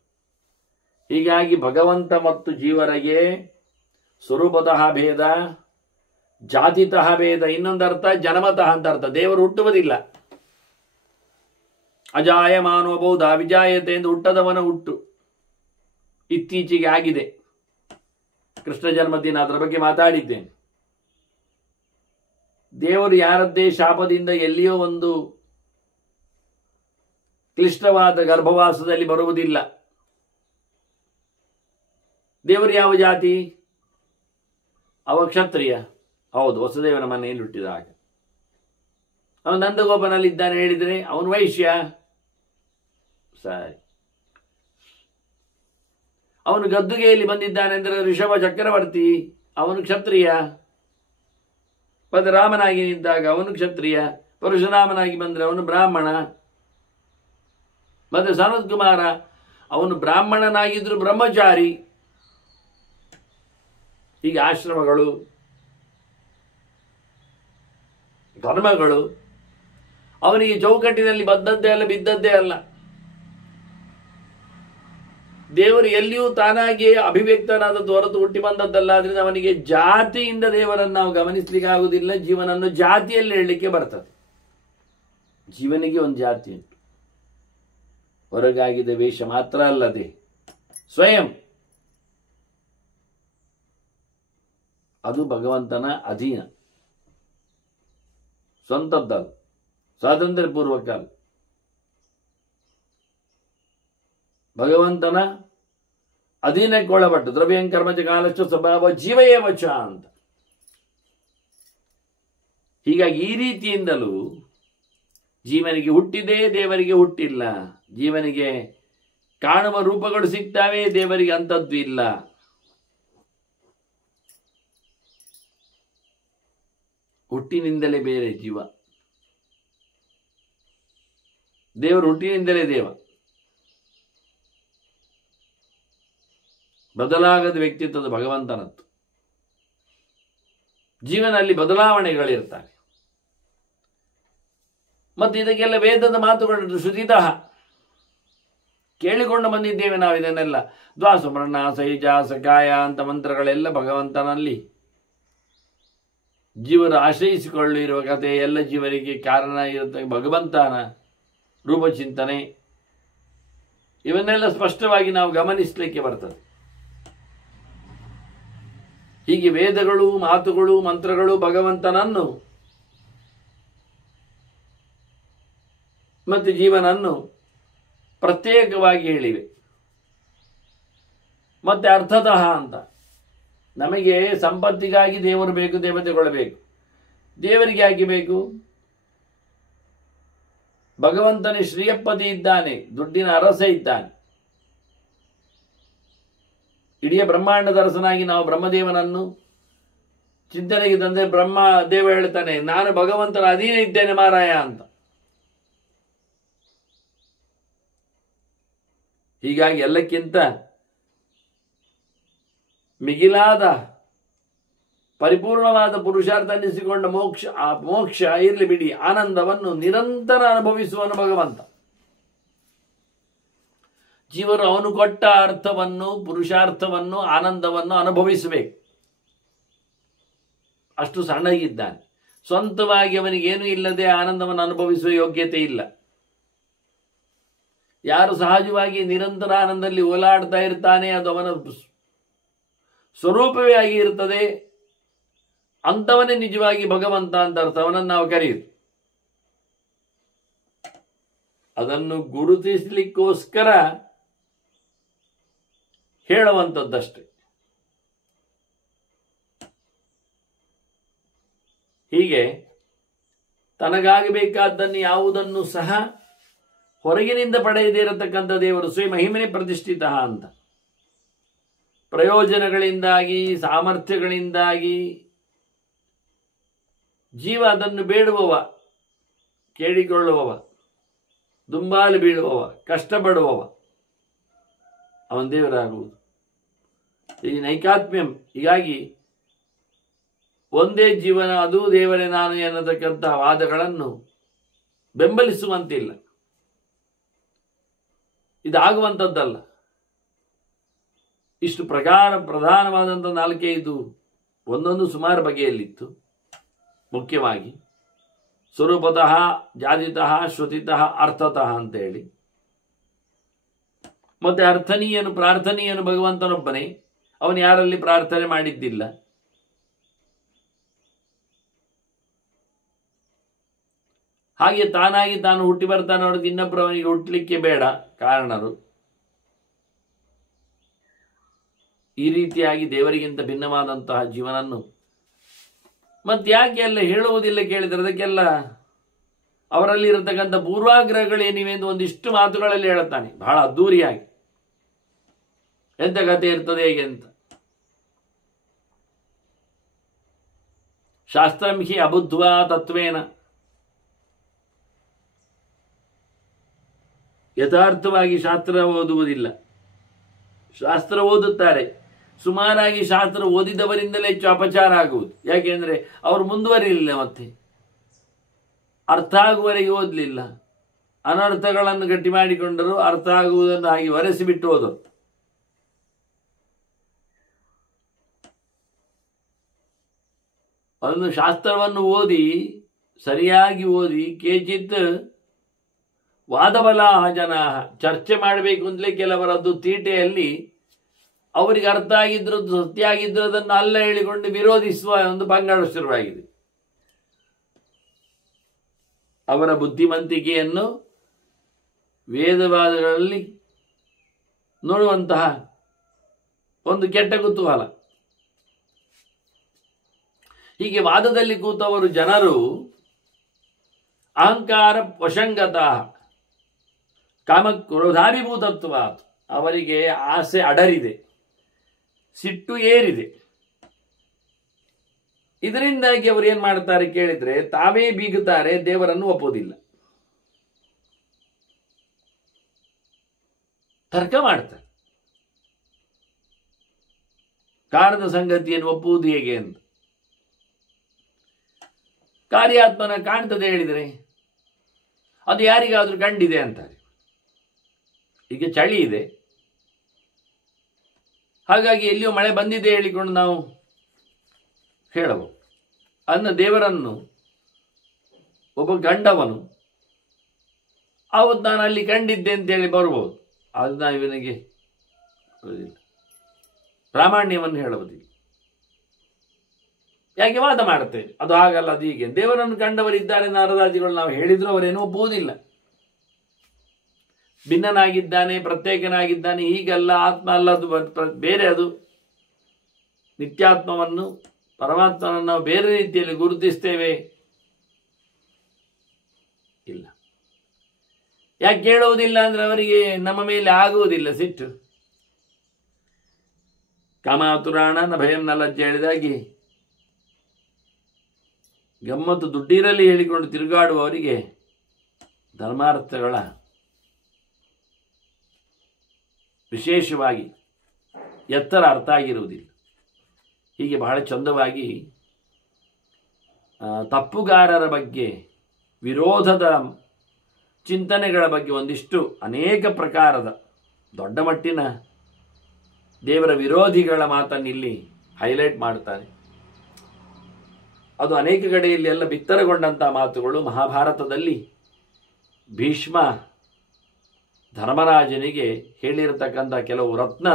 ಹೀಗಾಗಿ ಭಗವಂತ ಮತ್ತು ಜೀವರಿಗೆ ಸ್ವರೂಪತಃ ಭೇದ, ಜಾತಿತಃ ಭೇದ. ಇನ್ನೊಂದು ಅರ್ಥ ಜನ್ಮತಃ ಅಂತ ಅರ್ಥ. ದೇವರು ಹುಟ್ಟುವುದಿಲ್ಲ. ಅಜಾಯಮಾನೋ ಬಹುಧ ವಿಜಾಯತೆ ಎಂದು ಹುಟ್ಟದವನ ಹುಟ್ಟು ಇತ್ತೀಚೆಗೆ ಆಗಿದೆ. ಕೃಷ್ಣ ಜನ್ಮದಿನ, ಅದರ ಬಗ್ಗೆ ಮಾತಾಡಿದ್ದೇನೆ. ದೇವರು ಯಾರದ್ದೇ ಶಾಪದಿಂದ ಎಲ್ಲಿಯೋ ಒಂದು ಕ್ಲಿಷ್ಟವಾದ ಗರ್ಭವಾಸದಲ್ಲಿ ಬರುವುದಿಲ್ಲ. ದೇವರು ಯಾವ ಜಾತಿ? ಅವ ಕ್ಷತ್ರಿಯ. ಹೌದು, ವಸುದೇವನ ಮನೆಯಲ್ಲಿ ಹುಟ್ಟಿದ ಹಾಗೆ. ಅವನು ನಂದಗೋಪನಲ್ಲಿದ್ದಾನೆ ಹೇಳಿದರೆ ಅವನು ವೈಶ್ಯ. ಸರಿ. ಅವನು ಗದ್ದುಗೆಯಲ್ಲಿ ಬಂದಿದ್ದಾನೆ ಅಂದರೆ ಋಷಭ ಚಕ್ರವರ್ತಿ, ಅವನು ಕ್ಷತ್ರಿಯ. ಮತ್ತೆ ರಾಮನಾಗಿ ನಿಂತಾಗ ಅವನು ಕ್ಷತ್ರಿಯ. ಪರಶುರಾಮನಾಗಿ ಬಂದರೆ ಅವನು ಬ್ರಾಹ್ಮಣ. ಮತ್ತೆ ಸನತ್ ಕುಮಾರ ಅವನು ಬ್ರಾಹ್ಮಣನಾಗಿದ್ರು ಬ್ರಹ್ಮಚಾರಿ. ಹೀಗೆ ಆಶ್ರಮಗಳು, ಧರ್ಮಗಳು ಅವನಿಗೆ ಚೌಕಟ್ಟಿನಲ್ಲಿ ಬಂದದ್ದೇ ಅಲ್ಲ, ಬಿದ್ದದ್ದೇ ಅಲ್ಲ. ದೇವರು ಎಲ್ಲಿಯೂ ತಾನಾಗಿಯೇ ಅಭಿವ್ಯಕ್ತನಾದದ್ದು ಹೊರತು ಹುಟ್ಟಿ ಬಂದದ್ದಲ್ಲ. ಆದ್ರಿಂದ ಅವನಿಗೆ ಜಾತಿಯಿಂದ ದೇವರನ್ನು ನಾವು ಗಮನಿಸ್ಲಿಕ್ಕೆ ಆಗುವುದಿಲ್ಲ. ಜೀವನನ್ನು ಜಾತಿಯಲ್ಲಿ ಹೇಳಲಿಕ್ಕೆ ಬರ್ತದೆ. ಜೀವನಿಗೆ ಒಂದು ಜಾತಿ ಉಂಟು. ಹೊರಗಾಗಿದ ವೇಷ ಮಾತ್ರ ಅಲ್ಲದೆ ಸ್ವಯಂ ಅದು ಭಗವಂತನ ಅಧೀನ, ಸ್ವಂತದ್ದಲ್ಲ, ಸ್ವಾತಂತ್ರ್ಯ ಪೂರ್ವಕ ಅಲ್ಲ. ಭಗವಂತನ ಅಧೀನಕ್ಕೆ ಒಳಪಟ್ಟು ದ್ರವ್ಯಂ ಕರ್ಮಚ ಕಾಲಶ್ಚ ಸ್ವಭಾವ ಜೀವಯೇವಚ ಅಂತ. ಹೀಗಾಗಿ ಈ ರೀತಿಯಿಂದಲೂ ಜೀವನಿಗೆ ಹುಟ್ಟಿದೆ, ದೇವರಿಗೆ ಹುಟ್ಟಿಲ್ಲ. ಜೀವನಿಗೆ ಕಾಣುವ ರೂಪಗಳು ಸಿಗ್ತಾವೆ, ದೇವರಿಗೆ ಅಂಥದ್ದು ಇಲ್ಲ. ಹುಟ್ಟಿನಿಂದಲೇ ಬೇರೆ ಜೀವ, ದೇವರು ಹುಟ್ಟಿನಿಂದಲೇ ದೇವ. ಬದಲಾಗದ ವ್ಯಕ್ತಿತ್ವದ ಭಗವಂತನದ್ದು. ಜೀವನದಲ್ಲಿ ಬದಲಾವಣೆಗಳಿರ್ತವೆ. ಮತ್ತು ಇದಕ್ಕೆಲ್ಲ ವೇದದ ಮಾತುಗಳು ಶ್ರುತಿತಃ ಕೇಳಿಕೊಂಡು ಬಂದಿದ್ದೇವೆ ನಾವು. ಇದನ್ನೆಲ್ಲ ದ್ವಾಸುಮರಣ ಸೈಜ ಸಕಾಯ ಅಂತ ಮಂತ್ರಗಳೆಲ್ಲ ಭಗವಂತನಲ್ಲಿ ಜೀವರು ಆಶ್ರಯಿಸಿಕೊಳ್ಳಿರುವ ಕಥೆ. ಎಲ್ಲ ಜೀವರಿಗೆ ಕಾರಣ ಇರುತ್ತೆ ಭಗವಂತನ ರೂಪಚಿಂತನೆ. ಇವನ್ನೆಲ್ಲ ಸ್ಪಷ್ಟವಾಗಿ ನಾವು ಗಮನಿಸಲಿಕ್ಕೆ ಬರ್ತದೆ. ಹೀಗೆ ವೇದಗಳು, ಮಾತುಗಳು, ಮಂತ್ರಗಳು ಭಗವಂತನನ್ನು ಮತ್ತು ಜೀವನನ್ನು ಪ್ರತ್ಯೇಕವಾಗಿ ಹೇಳಿವೆ. ಮತ್ತೆ ಅರ್ಥತಃ ಅಂತ, ನಮಗೆ ಸಂಪತ್ತಿಗಾಗಿ ದೇವರು ಬೇಕು, ದೇವತೆಗಳು ಬೇಕು. ದೇವರಿಗೆ ಯಾಕೆ ಬೇಕು? ಭಗವಂತನೇ ಶ್ರೀಯಪ್ಪತಿ ಇದ್ದಾನೆ, ದುಡ್ಡಿನ ಅರಸ ಇದ್ದಾನೆ. ಇಡೀ ಬ್ರಹ್ಮಾಂಡದ ಅರಸನಾಗಿ ನಾವು ಬ್ರಹ್ಮದೇವನನ್ನು ಚಿಂತನೆಗೆ ತಂದೆ. ಬ್ರಹ್ಮ ದೇವ ಹೇಳ್ತಾನೆ, ನಾನು ಭಗವಂತನ ಅಧೀನ ಇದ್ದೇನೆ ಮಾರಾಯ ಅಂತ. ಹೀಗಾಗಿ ಎಲ್ಲಕ್ಕಿಂತ ಮಿಗಿಲಾದ ಪರಿಪೂರ್ಣವಾದ ಪುರುಷಾರ್ಥ ಅನ್ನಿಸಿಕೊಂಡ ಮೋಕ್ಷ ಇರಲಿ ಬಿಡಿ, ಆನಂದವನ್ನು ನಿರಂತರ ಅನುಭವಿಸುವನು ಭಗವಂತ. ಜೀವರು ಅವನು ಕೊಟ್ಟ ಅರ್ಥವನ್ನು, ಪುರುಷಾರ್ಥವನ್ನು, ಆನಂದವನ್ನು ಅನುಭವಿಸಬೇಕು. ಅಷ್ಟು ಸಣ್ಣಗಿದ್ದಾನೆ. ಸ್ವಂತವಾಗಿ ಅವನಿಗೇನು ಇಲ್ಲದೆ ಆನಂದವನ್ನು ಅನುಭವಿಸುವ ಯೋಗ್ಯತೆ ಇಲ್ಲ. ಯಾರು ಸಹಜವಾಗಿ ನಿರಂತರ ಆನಂದದಲ್ಲಿ ಓಲಾಡ್ತಾ ಇರ್ತಾನೆ, ಅದು ಅವನ ಸ್ವರೂಪವೇ ಆಗಿ ಇರ್ತದೆ, ಅಂಥವನೇ ನಿಜವಾಗಿ ಭಗವಂತ ಅಂತ ಅರ್ಥ. ಅವನನ್ನು ನಾವು ಕರೆಯುದು. ಅದನ್ನು ಗುರುತಿಸಲಿಕ್ಕೋಸ್ಕರ ಹೇಳುವಂಥದ್ದಷ್ಟೆ. ಹೀಗೆ ತನಗಾಗಬೇಕಾದ್ದನ್ನು ಯಾವುದನ್ನು ಸಹ ಹೊರಗಿನಿಂದ ಪಡೆಯದೇ ಇರತಕ್ಕಂಥ ದೇವರು ಸ್ವಯಂ ಮಹಿಮನೆ ಪ್ರತಿಷ್ಠಿತ ಅಂತ. ಪ್ರಯೋಜನಗಳಿಂದಾಗಿ, ಸಾಮರ್ಥ್ಯಗಳಿಂದಾಗಿ ಜೀವ ಅದನ್ನು ಬೇಡುವವ, ಕೇಳಿಕೊಳ್ಳುವವ, ದುಂಬಾಲು ಬೀಳುವವ, ಕಷ್ಟಪಡುವವ, ಅವನ ದೇವರಾಗುವುದು. ಈ ನೈಕಾತ್ಮ್ಯಂ. ಹೀಗಾಗಿ ಒಂದೇ ಜೀವನ, ಅದೂ ದೇವರೇ ನಾನು ಎನ್ನತಕ್ಕಂಥ ವಾದಗಳನ್ನು ಬೆಂಬಲಿಸುವಂತಿಲ್ಲ. ಇದಾಗುವಂಥದ್ದಲ್ಲ. ಇಷ್ಟು ಪ್ರಧಾನವಾದಂಥ 4-5 ಒಂದೊಂದು ಸುಮಾರು ಬಗೆಯಲ್ಲಿತ್ತು. ಮುಖ್ಯವಾಗಿ ಸ್ವರೂಪತಃ, ಜಾತಿತಃ, ಶ್ರುತಿತಃ, ಅರ್ಥತಃ ಅಂತೇಳಿ. ಮತ್ತೆ ಅರ್ಥನೀಯನು, ಪ್ರಾರ್ಥನೀಯನು ಭಗವಂತನೊಬ್ಬನೇ. ಅವನು ಯಾರಲ್ಲಿ ಪ್ರಾರ್ಥನೆ ಮಾಡಿದ್ದಿಲ್ಲ. ಹಾಗೆ ತಾನಾಗಿ ತಾನು ಹುಟ್ಟಿ ಬರ್ತಾನೆ ಹೊರತು ಇನ್ನೊಬ್ಬರು ಅವನಿಗೆ ಹುಟ್ಟಲಿಕ್ಕೆ ಬೇಡ, ಕಾರಣರು. ಈ ರೀತಿಯಾಗಿ ದೇವರಿಗಿಂತ ಭಿನ್ನವಾದಂತಹ ಜೀವನನ್ನು ಯಾಕೆ ಎಲ್ಲ ಹೇಳುವುದಿಲ್ಲ ಕೇಳಿದರೆ, ಅದಕ್ಕೆಲ್ಲ ಅವರಲ್ಲಿ ಇರತಕ್ಕಂಥ ಪೂರ್ವಾಗ್ರಹಗಳೇನಿವೆ ಎಂದು ಒಂದಿಷ್ಟು ಮಾತುಗಳಲ್ಲಿ ಹೇಳುತ್ತಾನೆ, ಬಹಳ ಅದ್ದೂರಿಯಾಗಿ. ಎಂತ ಕಥೆ ಇರ್ತದೆ ಹೇಗೆ ಅಂತ. ಶಾಸ್ತ್ರಂ ಹಿ ಅಬುದ್ಧ್ವಾ ತತ್ವೇನ, ಯಥಾರ್ಥವಾಗಿ ಶಾಸ್ತ್ರ ಓದುವುದಿಲ್ಲ. ಶಾಸ್ತ್ರ ಓದುತ್ತಾರೆ, ಸುಮಾರಾಗಿ ಶಾಸ್ತ್ರ ಓದಿದವರಿಂದಲೇ ಹೆಚ್ಚು ಅಪಚಾರ ಆಗುವುದು. ಯಾಕೆಂದ್ರೆ ಅವರು ಮುಂದುವರಿಲಿಲ್ಲ, ಮತ್ತೆ ಅರ್ಥ ಆಗುವವರೆಗೆ ಓದಲಿಲ್ಲ, ಅನರ್ಥಗಳನ್ನು ಗಟ್ಟಿ ಮಾಡಿಕೊಂಡರು, ಅರ್ಥ ಆಗುವುದನ್ನು ಹಾಗೆ ಒರೆಸಿಬಿಟ್ಟು ಹೋದರು. ಒಂದು ಶಾಸ್ತ್ರವನ್ನು ಓದಿ ಸರಿಯಾಗಿ ಓದಿ ಕೇಚಿತ್ ವಾದಬಲ ಜನ ಚರ್ಚೆ ಮಾಡಬೇಕು ಅಂತಲೇ ಕೆಲವರದ್ದು ತೀಟೆಯಲ್ಲಿ ಅವರಿಗೆ ಅರ್ಥ ಆಗಿದ್ರದ್ದು ಸತ್ಯ ಆಗಿದ್ರು ಅದನ್ನು ಅಲ್ಲ ಹೇಳಿಕೊಂಡು ವಿರೋಧಿಸುವ ಒಂದು ಬಂಗಾಳ ಶುರುವಾಗಿದೆ. ಅವರ ಬುದ್ಧಿವಂತಿಕೆಯನ್ನು ವೇದವಾದಗಳಲ್ಲಿ ನೋಡುವಂತಹ ಒಂದು ಕೆಟ್ಟ ಕುತೂಹಲ. ಹೀಗೆ ವಾದದಲ್ಲಿ ಕೂತವರು ಜನರು ಅಹಂಕಾರ ವಶಂಗತ ಕಾಮಕ್ರೋಧಾಭಿಭೂತತ್ವ, ಅವರಿಗೆ ಆಸೆ ಅಡರಿದೆ, ಸಿಟ್ಟು ಏರಿದೆ. ಇದರಿಂದಾಗಿ ಅವರು ಏನ್ ಮಾಡ್ತಾರೆ ಕೇಳಿದ್ರೆ ತಾವೇ ಬೀಗುತ್ತಾರೆ, ದೇವರನ್ನು ಒಪ್ಪೋದಿಲ್ಲ, ತರ್ಕ ಮಾಡ್ತಾರೆ. ಕಾರಣದ ಸಂಗತಿಯನ್ನು ಒಪ್ಪುವುದು ಹೇಗೆ ಅಂತ. ಕಾರ್ಯಾತ್ಮನ ಕಾಣ್ತದೆ ಹೇಳಿದರೆ ಅದು ಯಾರಿಗಾದ್ರೂ ಕಂಡಿದೆ ಅಂತಾರೆ. ಈಗ ಚಳಿ ಇದೆ, ಹಾಗಾಗಿ ಎಲ್ಲಿಯೋ ಮಳೆ ಬಂದಿದೆ ಹೇಳಿಕೊಂಡು ನಾವು ಹೇಳಬಹುದು. ಅನ್ನ ದೇವರನ್ನು ಒಬ್ಬ ಗಂಡವನು ಅವತ್ತು ನಾನು ಅಲ್ಲಿ ಕಂಡಿದ್ದೆ ಅಂತೇಳಿ ಬರ್ಬೋದು, ಅದು ನಾವು ಇವನಿಗೆ ಪ್ರಾಮಾಣ್ಯವನ್ನು ಹೇಳುವುದಿಲ್ಲ. ಯಾಕೆ ವಾದ ಮಾಡುತ್ತೇವೆ, ಅದು ಹಾಗಲ್ಲ, ಅದು ಹೀಗೆ. ದೇವರನ್ನು ಕಂಡವರಿದ್ದಾರೆ ನಾರದಾದಿಗಳು ನಾವು ಹೇಳಿದ್ರು ಅವರೇನೂ ಒಪ್ಪುವುದಿಲ್ಲ. ಭಿನ್ನನಾಗಿದ್ದಾನೆ, ಪ್ರತ್ಯೇಕನಾಗಿದ್ದಾನೆ, ಹೀಗಲ್ಲ, ಆತ್ಮ ಅಲ್ಲ, ಅದು ಬೇರೆ, ಅದು ನಿತ್ಯಾತ್ಮವನ್ನು ಪರಮಾತ್ಮನನ್ನು ನಾವು ಬೇರೆ ರೀತಿಯಲ್ಲಿ ಗುರುತಿಸ್ತೇವೆ, ಇಲ್ಲ. ಯಾಕೆ ಕೇಳುವುದಿಲ್ಲ ಅಂದ್ರೆ ಅವರಿಗೆ ನಮ್ಮ ಮೇಲೆ ಆಗುವುದಿಲ್ಲ ಸಿಟ್ಟು. ಕಾಮಾತುರಾಣ ನ ಭಯಂ ನ ಲಜ್ಜೆ ಹೇಳಿದಾಗಿ ಗಮ್ಮತ್ತು ದುಡ್ಡಿರಲಿ ಹೇಳಿಕೊಂಡು ತಿರುಗಾಡುವವರಿಗೆ ಧರ್ಮಾರ್ಥಗಳ ವಿಶೇಷವಾಗಿ ಎತ್ತರ ಅರ್ಥ ಆಗಿರುವುದಿಲ್ಲ. ಹೀಗೆ ಬಹಳ ಚಂದವಾಗಿ ತಪ್ಪುಗಾರರ ಬಗ್ಗೆ, ವಿರೋಧದ ಚಿಂತನೆಗಳ ಬಗ್ಗೆ ಒಂದಿಷ್ಟು ಅನೇಕ ಪ್ರಕಾರದ ದೊಡ್ಡ ಮಟ್ಟಿನ ದೇವರ ವಿರೋಧಿಗಳ ಮಾತನ್ನಿಲ್ಲಿ ಹೈಲೈಟ್ ಮಾಡ್ತಾನೆ. ಅದು ಅನೇಕ ಕಡೆಯಲ್ಲಿ ಎಲ್ಲ ಬಿತ್ತರಗೊಂಡಂತಹ ಮಾತುಗಳು. ಮಹಾಭಾರತದಲ್ಲಿ ಭೀಷ್ಮ ಧರ್ಮರಾಜನಿಗೆ ಹೇಳಿರತಕ್ಕಂಥ ಕೆಲವು ರತ್ನ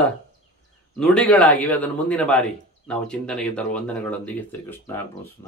ನುಡಿಗಳಾಗಿವೆ. ಅದನ್ನು ಮುಂದಿನ ಬಾರಿ ನಾವು ಚಿಂತನೆಗೆ ತರುವ ವಂದನೆಗಳೊಂದಿಗೆ ಶ್ರೀಕೃಷ್ಣ ಅರ್ಪಣ.